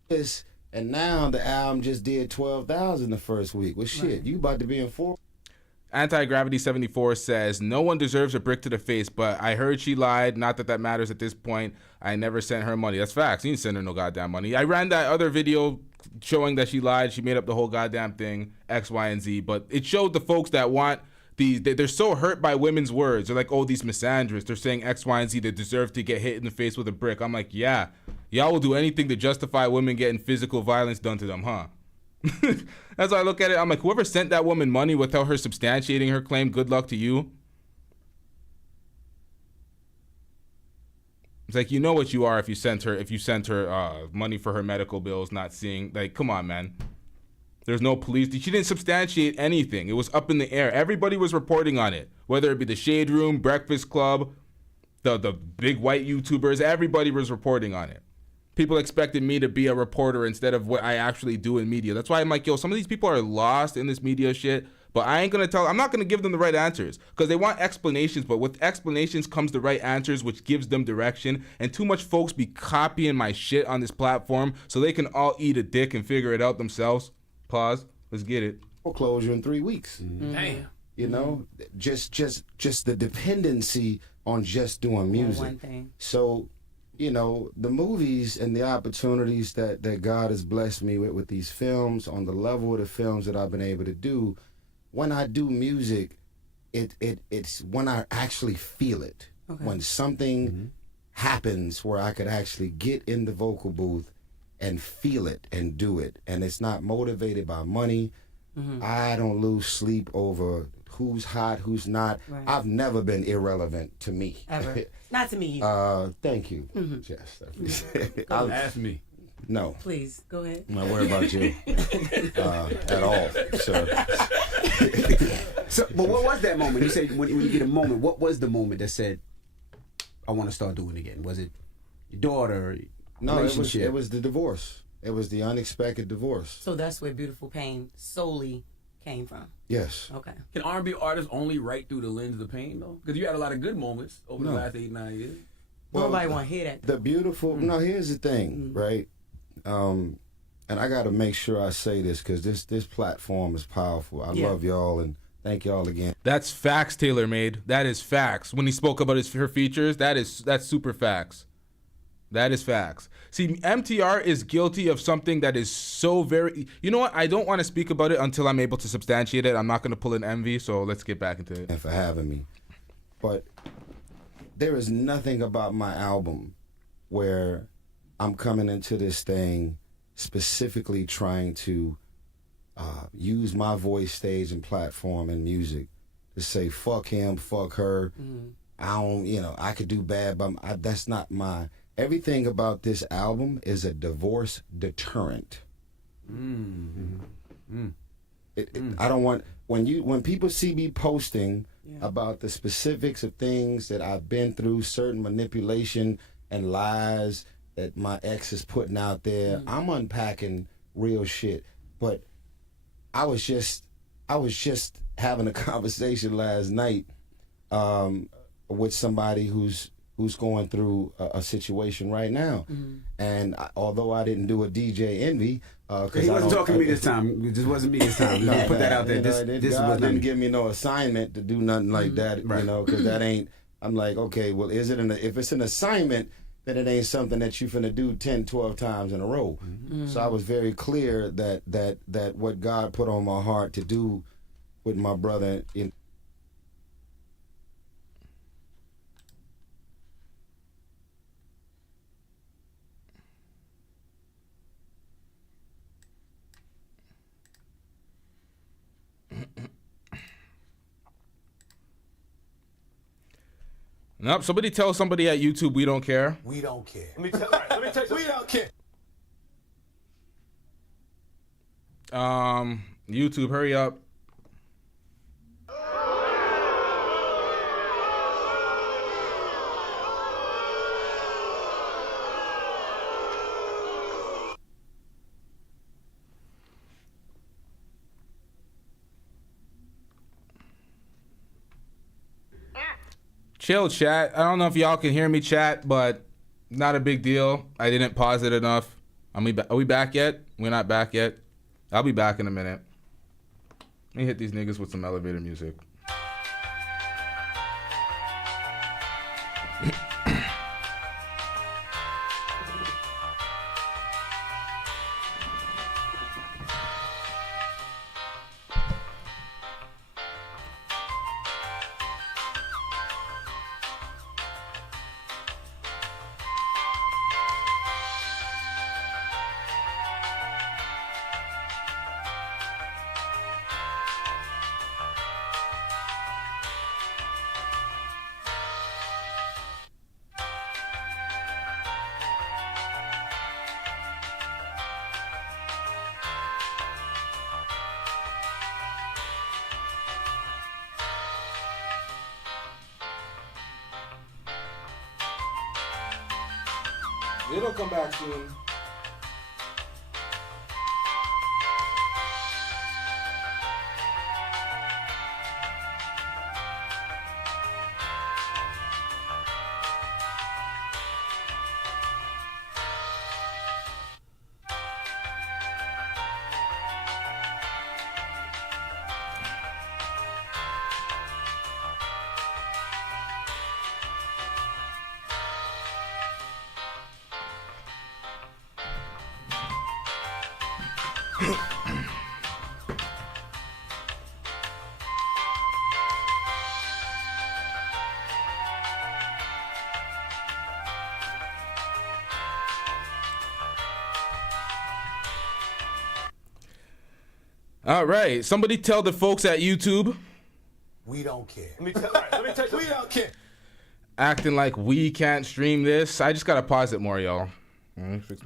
And now the album just did 12,000 the first week. Well, shit, you about to be in 4. Anti-Gravity 74 says, no one deserves a brick to the face, but I heard she lied. Not that matters at this point. I never sent her money. That's facts. You didn't send her no goddamn money. I ran that other video showing that she lied. She made up the whole goddamn thing, X, Y, and Z. But it showed the folks that want these, they're so hurt by women's words. They're like, oh, these misandrists. They're saying X, Y, and Z. They deserve to get hit in the face with a brick. I'm like, yeah. Y'all will do anything to justify women getting physical violence done to them, huh? That's why I look at it. I'm like, whoever sent that woman money without her substantiating her claim, good luck to you. It's like, you know what you are if you sent her money for her medical bills, not seeing, like, come on, man. There's no police. She didn't substantiate anything. It was up in the air. Everybody was reporting on it, whether it be the Shade Room, Breakfast Club, the big white YouTubers. Everybody was reporting on it. People expected me to be a reporter instead of what I actually do in media. That's why I'm like, yo, some of these people are lost in this media shit, but I'm not gonna give them the right answers because they want explanations, but with explanations comes the right answers, which gives them direction. And too much folks be copying my shit on this platform so they can all eat a dick and figure it out themselves. Pause. Let's get it. Foreclosure in 3 weeks. Damn. You know, just the dependency on just doing music. One thing. So, you know, the movies and the opportunities that God has blessed me with these films, on the level of the films that I've been able to do, when I do music, it's when I actually feel it. Okay. When something happens where I could actually get in the vocal booth and feel it and do it. And it's not motivated by money. I don't lose sleep over who's hot, who's not. Right. I've never been irrelevant to me. Ever. Not to me. Thank you, Jess. Ask me. No. Please, go ahead. I'm not worried about you at all, sir. So, but what was that moment? You said when you get a moment, what was the moment that said, I want to start doing it again? Was it your daughter? No, it was the divorce. It was the unexpected divorce. So that's where Beautiful Pain solely came from. Yes. Okay. Can R&B artists only write through the lens of the pain, though? Because you had a lot of good moments over the last 8-9 years. Well, nobody want to hear that. The beautiful. No, here's the thing, right? And I got to make sure I say this because this platform is powerful. I love y'all and thank y'all again. That's facts, TaylorMade. That is facts. When he spoke about her features, that's super facts. That is facts. See, MTR is guilty of something that is so very... You know what? I don't want to speak about it until I'm able to substantiate it. I'm not going to pull an envy, so let's get back into it. And for having me. But there is nothing about my album where I'm coming into this thing specifically trying to use my voice, stage, and platform and music to say, fuck him, fuck her. I don't, I could do bad, but that's not my... Everything about this album is a divorce deterrent. I don't want when people see me posting about the specifics of things that I've been through, certain manipulation and lies that my ex is putting out there. I'm unpacking real shit. But I was just having a conversation last night with somebody who's who's going through a situation right now. And although I didn't do a DJ Envy, he wasn't talking to me this time. It just wasn't me this time. Let me put that out there. God didn't give me no assignment to do nothing like that, you know, because that ain't. I'm like, okay, well, is it if it's an assignment, then it ain't something that you finna do 10, 12 times in a row. So I was very clear that what God put on my heart to do with my brother in. Nope. Somebody tell somebody at YouTube we don't care. We don't care. Let me tell you. We don't care. YouTube, hurry up. Chill, chat. I don't know if y'all can hear me, chat, but not a big deal. I didn't pause it enough. Are we back yet? We're not back yet. I'll be back in a minute. Let me hit these niggas with some elevator music. It'll come back soon. All right, somebody tell the folks at YouTube. We don't care. Let me tell you. We don't care. Acting like we can't stream this. I just gotta pause it more, y'all. Let me fix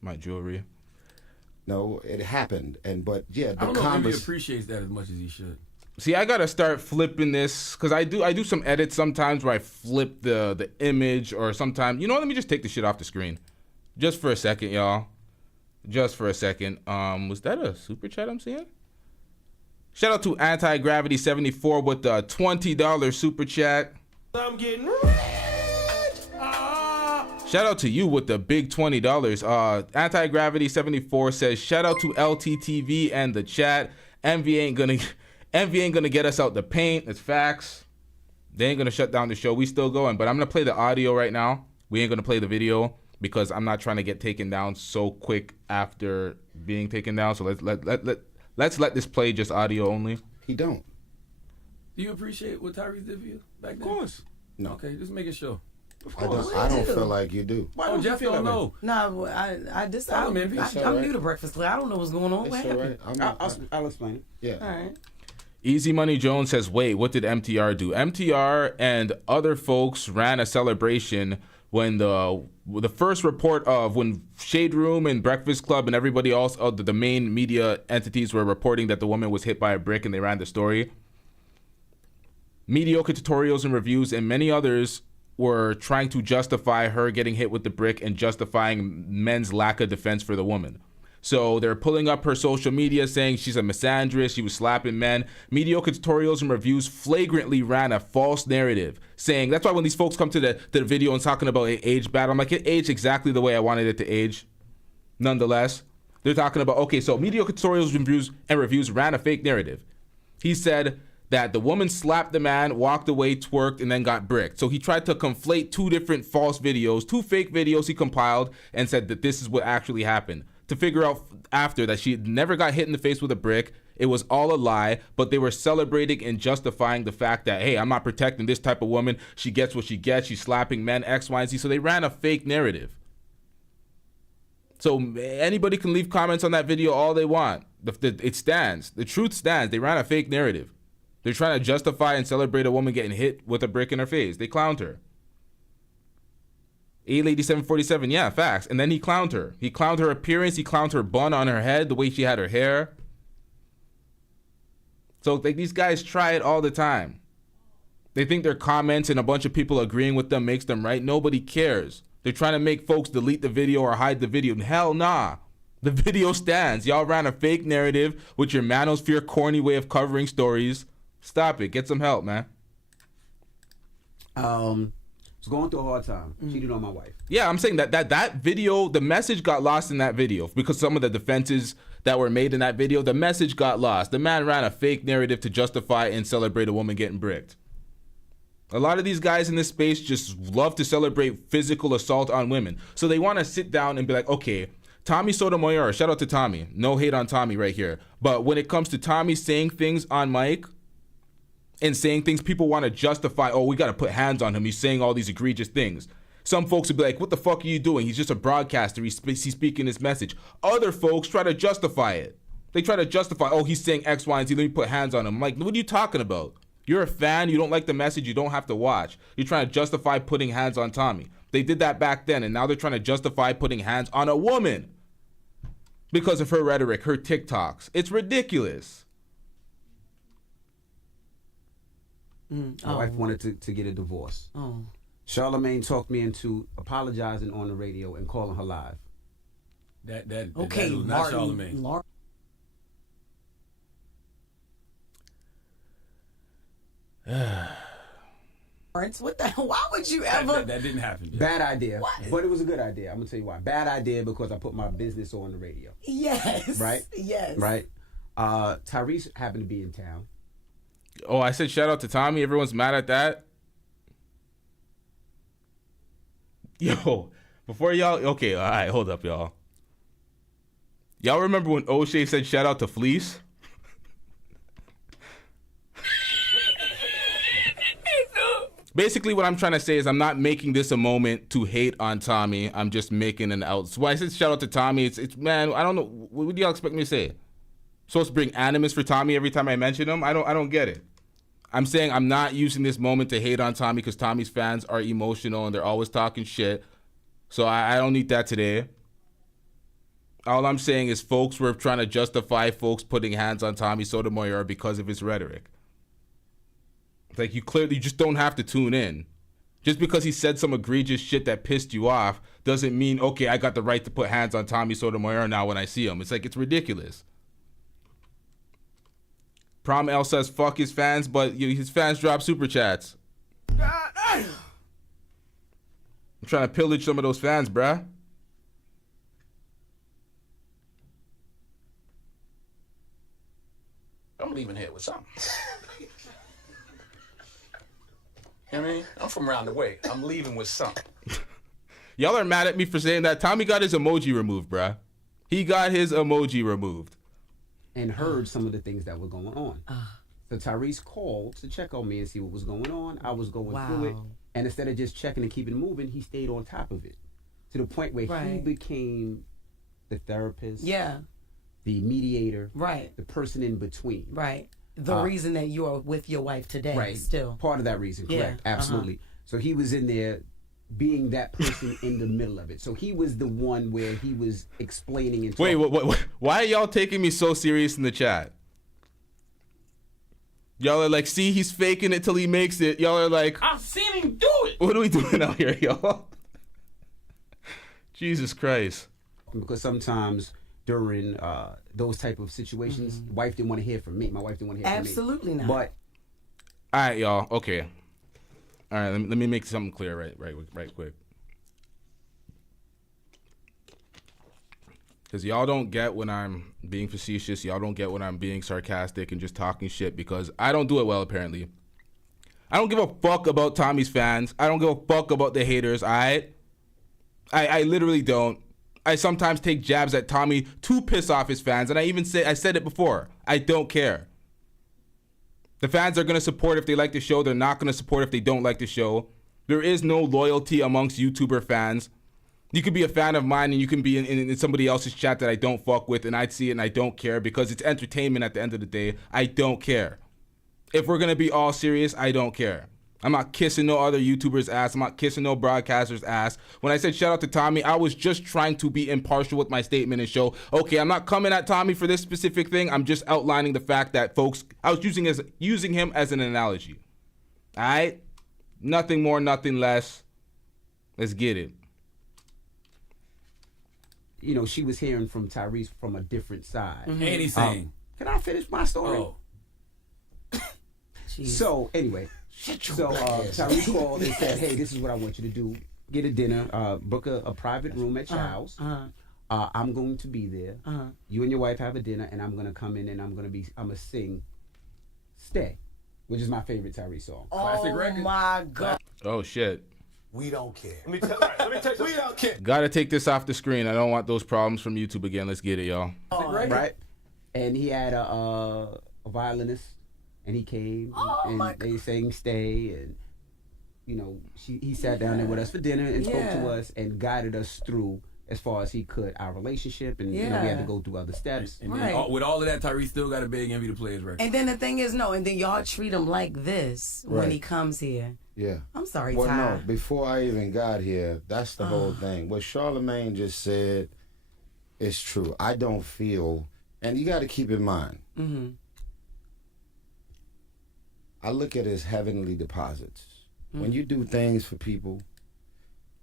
my jewelry. No, it happened, but yeah, I don't know if he appreciates that as much as he should. See, I gotta start flipping this because I do some edits sometimes where I flip the image, or sometimes, you know what, let me just take the shit off the screen, just for a second, y'all. Just for a second. Was that a super chat I'm seeing? Shout out to Anti-Gravity 74 with the $20 super chat. I'm getting rich. Shout out to you with the big $20. Anti-Gravity 74 says, shout out to LTTV and the chat. Envy ain't gonna get us out the paint. It's facts. They ain't gonna shut down the show. We still going, but I'm gonna play the audio right now. We ain't gonna play the video because I'm not trying to get taken down so quick after being taken down. So let's let this play just audio only. He don't. Do you appreciate what Tyrese did for you back then? Of course. No. Okay, just make it sure. I don't feel like you do. Why don't Jeff don't know? No, I'm new to Breakfast Club. I don't know what's going on. What happened? I'll explain it. Yeah. All right. Easy Money Jones says, wait, what did MTR do? MTR and other folks ran a celebration when the first report of when Shade Room and Breakfast Club and everybody else, the main media entities were reporting that the woman was hit by a brick, and they ran the story. Mediocre tutorials and reviews and many others were trying to justify her getting hit with the brick and justifying men's lack of defense for the woman. So they're pulling up her social media saying she's a misandrist, she was slapping men. Mediocre tutorials and reviews flagrantly ran a false narrative, saying, that's why when these folks come to the video and talking about it age bad, I'm like, it aged exactly the way I wanted it to age. Nonetheless, they're talking about, okay, so mediocre tutorials and reviews ran a fake narrative. He said that the woman slapped the man, walked away, twerked, and then got bricked. So he tried to conflate two different false videos, two fake videos he compiled, and said that this is what actually happened. To figure out after that she never got hit in the face with a brick, it was all a lie, but they were celebrating and justifying the fact that, hey, I'm not protecting this type of woman. She gets what she gets. She's slapping men, X, Y, and Z. So they ran a fake narrative. So anybody can leave comments on that video all they want. It stands. The truth stands. They ran a fake narrative. They're trying to justify and celebrate a woman getting hit with a brick in her face. They clowned her. A-Lady747, yeah, facts. And then he clowned her. He clowned her appearance. He clowned her bun on her head, the way she had her hair. So like, these guys try it all the time. They think their comments and a bunch of people agreeing with them makes them right. Nobody cares. They're trying to make folks delete the video or hide the video. Hell nah. The video stands. Y'all ran a fake narrative with your manosphere corny way of covering stories. Stop it. Get some help, man. Was going through a hard time. Cheated on my wife. Yeah, I'm saying that video, the message got lost in that video because some of the defenses that were made in that video, the message got lost. The man ran a fake narrative to justify and celebrate a woman getting bricked. A lot of these guys in this space just love to celebrate physical assault on women. So they want to sit down and be like, okay, Tommy Sotomayor, shout out to Tommy. No hate on Tommy right here. But when it comes to Tommy saying things on mic and saying things, people want to justify, oh, we got to put hands on him. He's saying all these egregious things. Some folks would be like, what the fuck are you doing? He's just a broadcaster. He's speaking his message. Other folks try to justify it. They try to justify, oh, he's saying X, Y, and Z. Let me put hands on him. I'm like, what are you talking about? You're a fan. You don't like the message. You don't have to watch. You're trying to justify putting hands on Tommy. They did that back then, and now they're trying to justify putting hands on a woman because of her rhetoric, her TikToks. It's ridiculous. My wife wanted to get a divorce. Charlamagne talked me into apologizing on the radio and calling her live. That was not Charlamagne. What the hell? Why would you ever? That didn't happen. Bad idea. What? But it was a good idea. I'm going to tell you why. Bad idea because I put my business on the radio. Yes. Right? Yes. Right? Tyrese happened to be in town. Oh, I said shout out to Tommy. Everyone's mad at that. Yo, before y'all, okay, all right, hold up, y'all. Y'all remember when O'Shea said shout out to Fleece? Basically, what I'm trying to say is I'm not making this a moment to hate on Tommy. I'm just making an out. So when I said shout out to Tommy, it's man, I don't know. What do y'all expect me to say? Supposed to bring animus for Tommy every time I mention him? I don't get it. I'm saying I'm not using this moment to hate on Tommy because Tommy's fans are emotional and they're always talking shit. So I don't need that today. All I'm saying is folks were trying to justify folks putting hands on Tommy Sotomayor because of his rhetoric. It's like you clearly just don't have to tune in. Just because he said some egregious shit that pissed you off doesn't mean, okay, I got the right to put hands on Tommy Sotomayor now when I see him. It's like, it's ridiculous. Prom L says fuck his fans, but his fans drop super chats. I'm trying to pillage some of those fans, bruh. I'm leaving here with something. You know what I mean? I'm from around the way. I'm leaving with something. Y'all are mad at me for saying that. Tommy got his emoji removed, bruh. He got his emoji removed. And heard some of the things that were going on. So Tyrese called to check on me and see what was going on. I was going through it. And instead of just checking and keeping moving, he stayed on top of it. To the point where he became the therapist. Yeah. The mediator. Right. The person in between. Right. The reason that you are with your wife today. Right. Still. Part of that reason, correct. Absolutely. So he was in there being that person in the middle of it. So he was the one where he was explaining and talking. Wait, why are y'all taking me so serious in the chat? Y'all are like, see, he's faking it till he makes it. Y'all are like, I've seen him do it. What are we doing out here, y'all? Jesus Christ. Because sometimes during those type of situations. Wife didn't want to hear from me. My wife didn't want to hear from me. Absolutely not. But All right, y'all. Okay. All right. Let me make something clear right quick. Because y'all don't get when I'm being facetious. Y'all don't get when I'm being sarcastic and just talking shit because I don't do it well, apparently. I don't give a fuck about Tommy's fans. I don't give a fuck about the haters, all right? I literally don't. I sometimes take jabs at Tommy to piss off his fans, and I said it before. I don't care. The fans are going to support if they like the show. They're not going to support if they don't like the show. There is no loyalty amongst YouTuber fans. You could be a fan of mine and you can be in somebody else's chat that I don't fuck with and I'd see it and I don't care because it's entertainment at the end of the day. I don't care. If we're going to be all serious, I don't care. I'm not kissing no other YouTuber's ass. I'm not kissing no broadcaster's ass. When I said shout out to Tommy, I was just trying to be impartial with my statement and show, okay, I'm not coming at Tommy for this specific thing. I'm just outlining the fact that, folks, I was using him as an analogy. All right? Nothing more, nothing less. Let's get it. You know, she was hearing from Tyrese from a different side. And he's saying, can I finish my story? Oh. So, anyway. Tyrese called and said, hey, this is what I want you to do. Get a dinner, book a private room at your house. I'm going to be there. You and your wife have a dinner, and I'm going to come in and I'm going to sing Stay, which is my favorite Tyrese song. Classic record. Oh, my God. Oh, shit. We don't care. Let me tell you, we don't care. Gotta take this off the screen. I don't want those problems from YouTube again. Let's get it, y'all. Right? And he had a violinist, and he came, and they sang Stay, and, you know, he sat down there with us for dinner and spoke to us and guided us through as far as he could our relationship, and you know, we had to go through other steps. And then with all of that, Tyrese still got to beg Envy to play his record. And then the thing is, and then y'all treat him like this when he comes here. Yeah. I'm sorry, Well, Ty. no, before I even got here, that's the whole thing. What Charlamagne just said is true. I don't feel, and you got to keep in mind, I look at it as heavenly deposits. When you do things for people,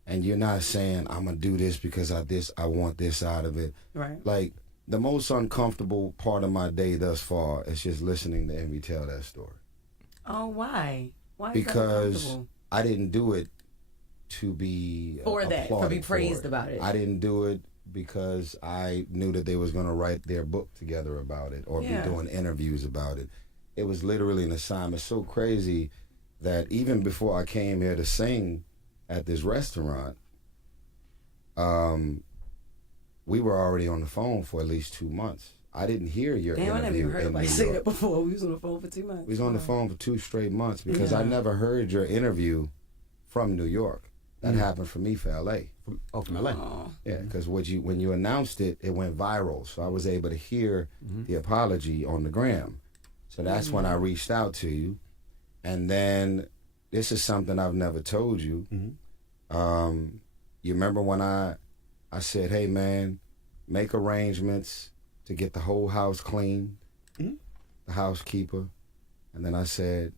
and you're not saying, I'm going to do this because I want this out of it. Right. Like, the most uncomfortable part of my day thus far is just listening to Envy tell that story. Oh, why? Why is because that uncomfortable? I didn't do it to be to be praised about it. I didn't do it because I knew that they was going to write their book together about it or be doing interviews about it. It was literally an assignment. So crazy that even before I came here to sing at this restaurant, we were already on the phone for at least 2 months. I didn't hear your interview. I never even heard in anybody New say York. that before. We was on the phone for 2 months. We was on the phone for 2 straight months because I never heard your interview from New York. That happened for me for L.A. From L.A. Yeah, because when you announced it, it went viral. So I was able to hear the apology on the gram. So that's when I reached out to you. And then this is something I've never told you. You remember when I said, hey, man, make arrangements to get the whole house clean, the housekeeper. And then I said,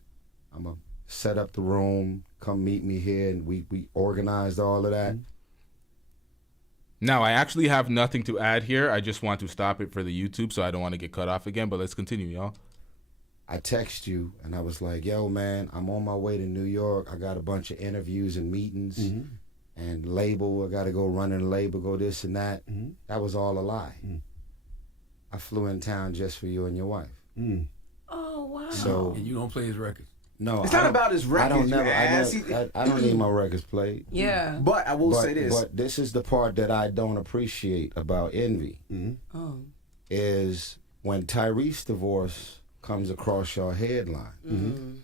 I'm going to set up the room, come meet me here. And we organized all of that. Now, I actually have nothing to add here. I just want to stop it for the YouTube, so I don't want to get cut off again. But let's continue, y'all. I text you, and I was like, yo, man, I'm on my way to New York. I got a bunch of interviews and meetings and label. I got to go run in the label, go this and that. That was all a lie. I flew in town just for you and your wife. Oh, wow. So, and you don't play his records. No, it's not about his records. I don't need my records played. Yeah. But I will say this. But this is the part that I don't appreciate about Envy. Is when Tyrese divorce comes across your headline.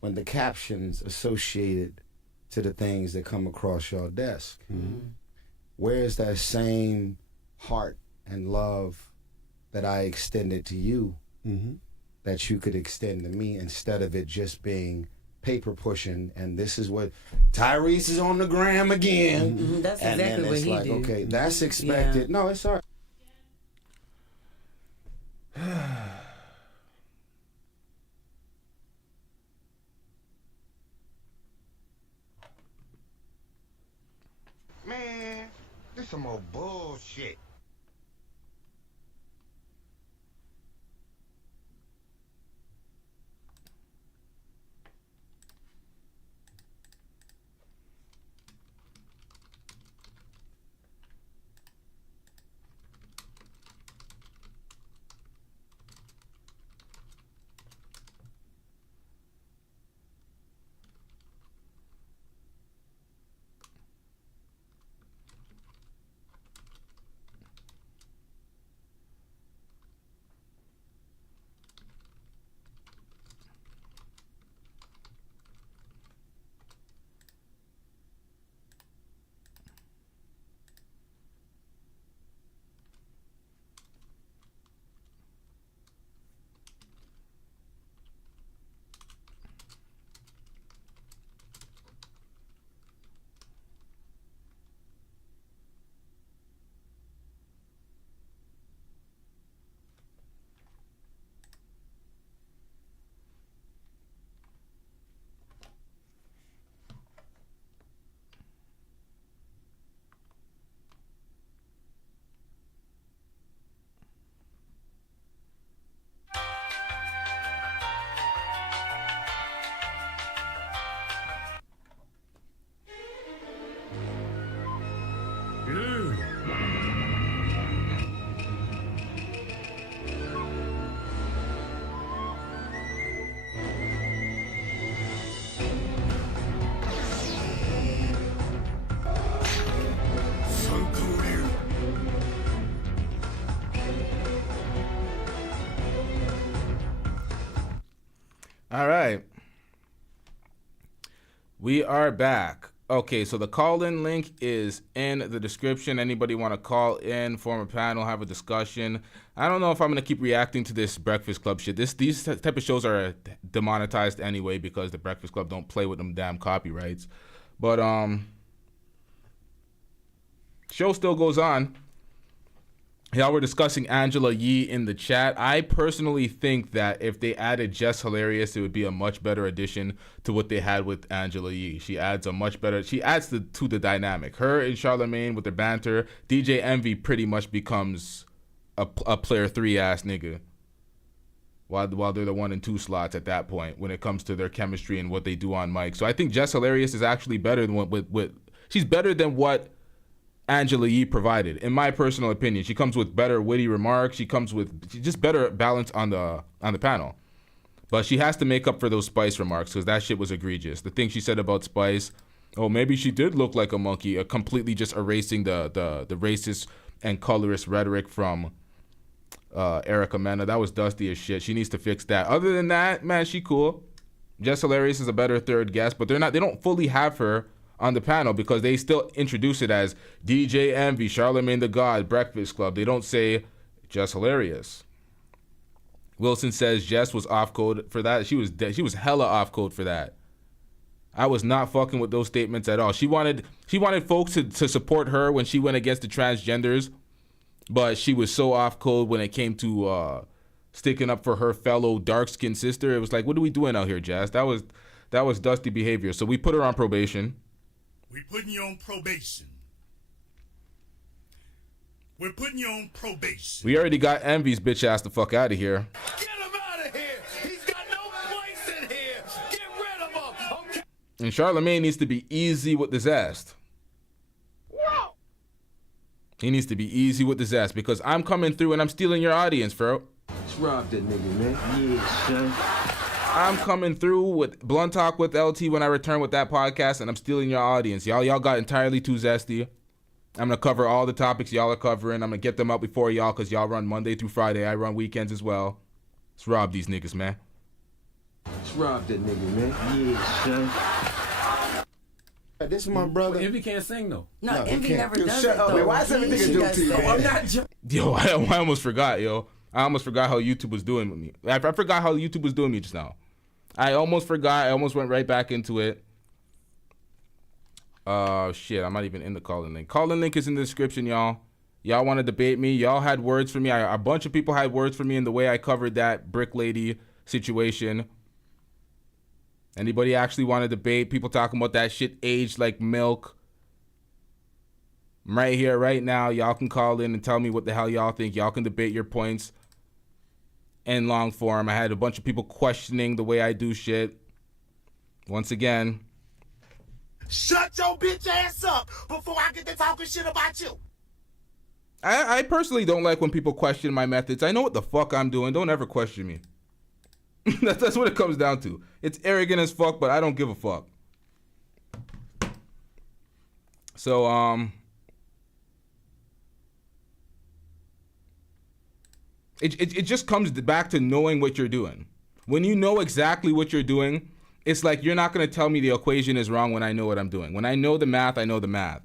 When the captions associated to the things that come across your desk. Where's that same heart and love that I extended to you that you could extend to me instead of it just being paper pushing and this is what Tyrese is on the gram again. That's and exactly then what it's he like, do. okay, that's expected. No, it's all right. Man, this some more bullshit. All right. We are back. Okay, so the call-in link is in the description. Anybody want to call in, form a panel, have a discussion? I don't know if I'm going to keep reacting to this Breakfast Club shit. These type of shows are demonetized anyway because the Breakfast Club don't play with them damn copyrights. But show still goes on. Y'all were discussing Angela Yee in the chat. I personally think that if they added Jess Hilarious, it would be a much better addition to what they had with Angela Yee. She adds to the dynamic. Her and Charlamagne with their banter. DJ Envy pretty much becomes a player 3 ass nigga. While they're the 1 and 2 slots at that point when it comes to their chemistry and what they do on mic. So I think Jess Hilarious is actually better than she's better than what Angela Yee provided, in my personal opinion. She comes with better witty remarks. She's just better balance on the panel. But she has to make up for those Spice remarks because that shit was egregious. The thing she said about Spice, oh, maybe she did look like a monkey, completely just erasing the racist and colorist rhetoric from Erica Mena. That was dusty as shit. She needs to fix that. Other than that, man, she cool. Jess Hilarious is a better third guest, but they don't fully have her on the panel because they still introduce it as DJ Envy, Charlamagne the God, Breakfast Club. They don't say Jess Hilarious. Wilson says Jess was off code for that. She was hella off code for that. I was not fucking with those statements at all. She wanted folks to support her when she went against the transgenders, but she was so off code when it came to sticking up for her fellow dark-skinned sister. It was like, what are we doing out here, Jess? That was dusty behavior. So we put her on probation. We're putting you on probation. We're putting you on probation. We already got Envy's bitch ass the fuck out of here. Get him out of here. He's got no place in here. Get rid of him. Okay. And Charlamagne needs to be easy with the zest. Whoa. He needs to be easy with the zest because I'm coming through and I'm stealing your audience, bro. Let's rob that nigga, man. Yeah, son. I'm coming through with Blunt Talk with LT when I return with that podcast, and I'm stealing your audience. Y'all got entirely too zesty. I'm going to cover all the topics y'all are covering. I'm going to get them out before y'all because y'all run Monday through Friday. I run weekends as well. Let's rob these niggas, man. Let's rob that nigga, man. Yeah, son. This is my brother. Envy can't sing, though. No, Envy never does shut it, up, though. man. Why is everything a joke to you, man? I'm not joking. Yo, I almost forgot, yo. I almost forgot how YouTube was doing with me. I forgot how YouTube was doing me just now. I almost forgot. I almost went right back into it. Shit, I'm not even in the call-in link. Call-in link is in the description, y'all. Y'all want to debate me. Y'all had words for me. A bunch of people had words for me in the way I covered that Brick Lady situation. Anybody actually want to debate? People talking about that shit aged like milk. I'm right here, right now. Y'all can call in and tell me what the hell y'all think. Y'all can debate your points in long form. I had a bunch of people questioning the way I do shit. Once again, Shut your bitch ass up before I get to talking shit about you. I personally don't like when people question my methods. I know what the fuck I'm doing. Don't ever question me. That's what it comes down to. It's arrogant as fuck, but I don't give a fuck. So, It just comes back to knowing what you're doing. When you know exactly what you're doing, it's like you're not going to tell me the equation is wrong when I know what I'm doing. When I know the math, I know the math.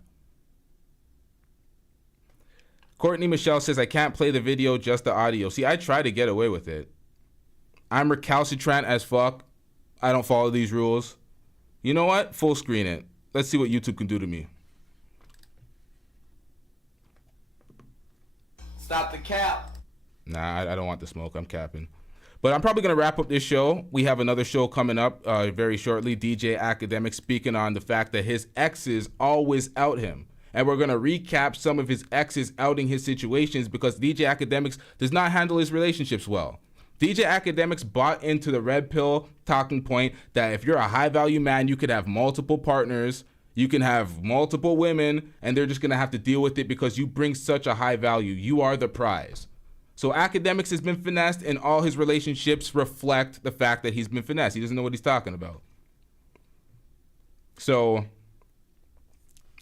Courtney Michelle says, I can't play the video, just the audio. See, I try to get away with it. I'm recalcitrant as fuck. I don't follow these rules. You know what? Full screen it. Let's see what YouTube can do to me. Stop the cap. Nah, I don't want the smoke. I'm capping. But I'm probably going to wrap up this show. We have another show coming up very shortly. DJ Academic speaking on the fact that his exes always out him. And we're going to recap some of his exes outing his situations because DJ Academics does not handle his relationships well. DJ Academics bought into the red pill talking point that if you're a high value man, you could have multiple partners, you can have multiple women, and they're just going to have to deal with it because you bring such a high value. You are the prize. So Academics has been finessed, and all his relationships reflect the fact that he's been finessed. He doesn't know what he's talking about. So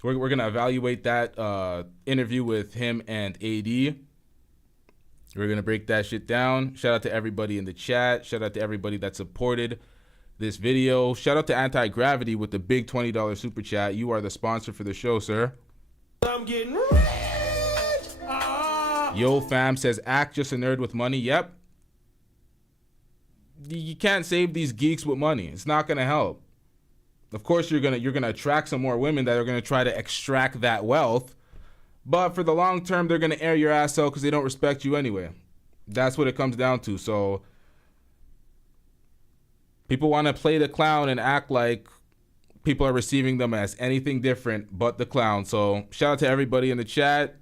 we're going to evaluate that interview with him and AD. We're going to break that shit down. Shout out to everybody in the chat. Shout out to everybody that supported this video. Shout out to Anti-Gravity with the big $20 super chat. You are the sponsor for the show, sir. I'm getting rich. Yo fam says, act just a nerd with money. Yep. You can't save these geeks with money. It's not going to help. Of course, you're gonna attract some more women that are gonna try to extract that wealth, but for the long term, they're gonna air your ass out because they don't respect you anyway. That's what it comes down to. So people want to play the clown and act like people are receiving them as anything different but the clown. So shout out to everybody in the chat.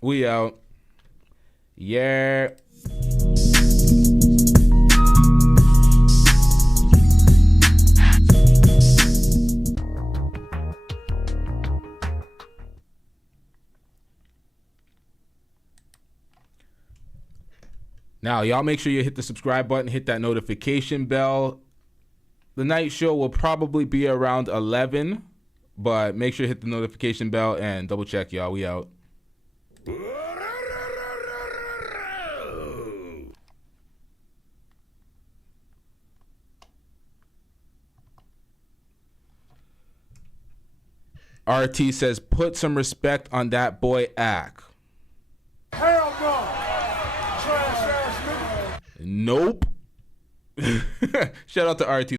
We out. Yeah. Now, y'all make sure you hit the subscribe button, hit that notification bell. The night show will probably be around 11, but make sure you hit the notification bell and double check, y'all. We out. RT says, put some respect on that boy Ack. Hell no. Trash ass nigga. Nope. Shout out to RT.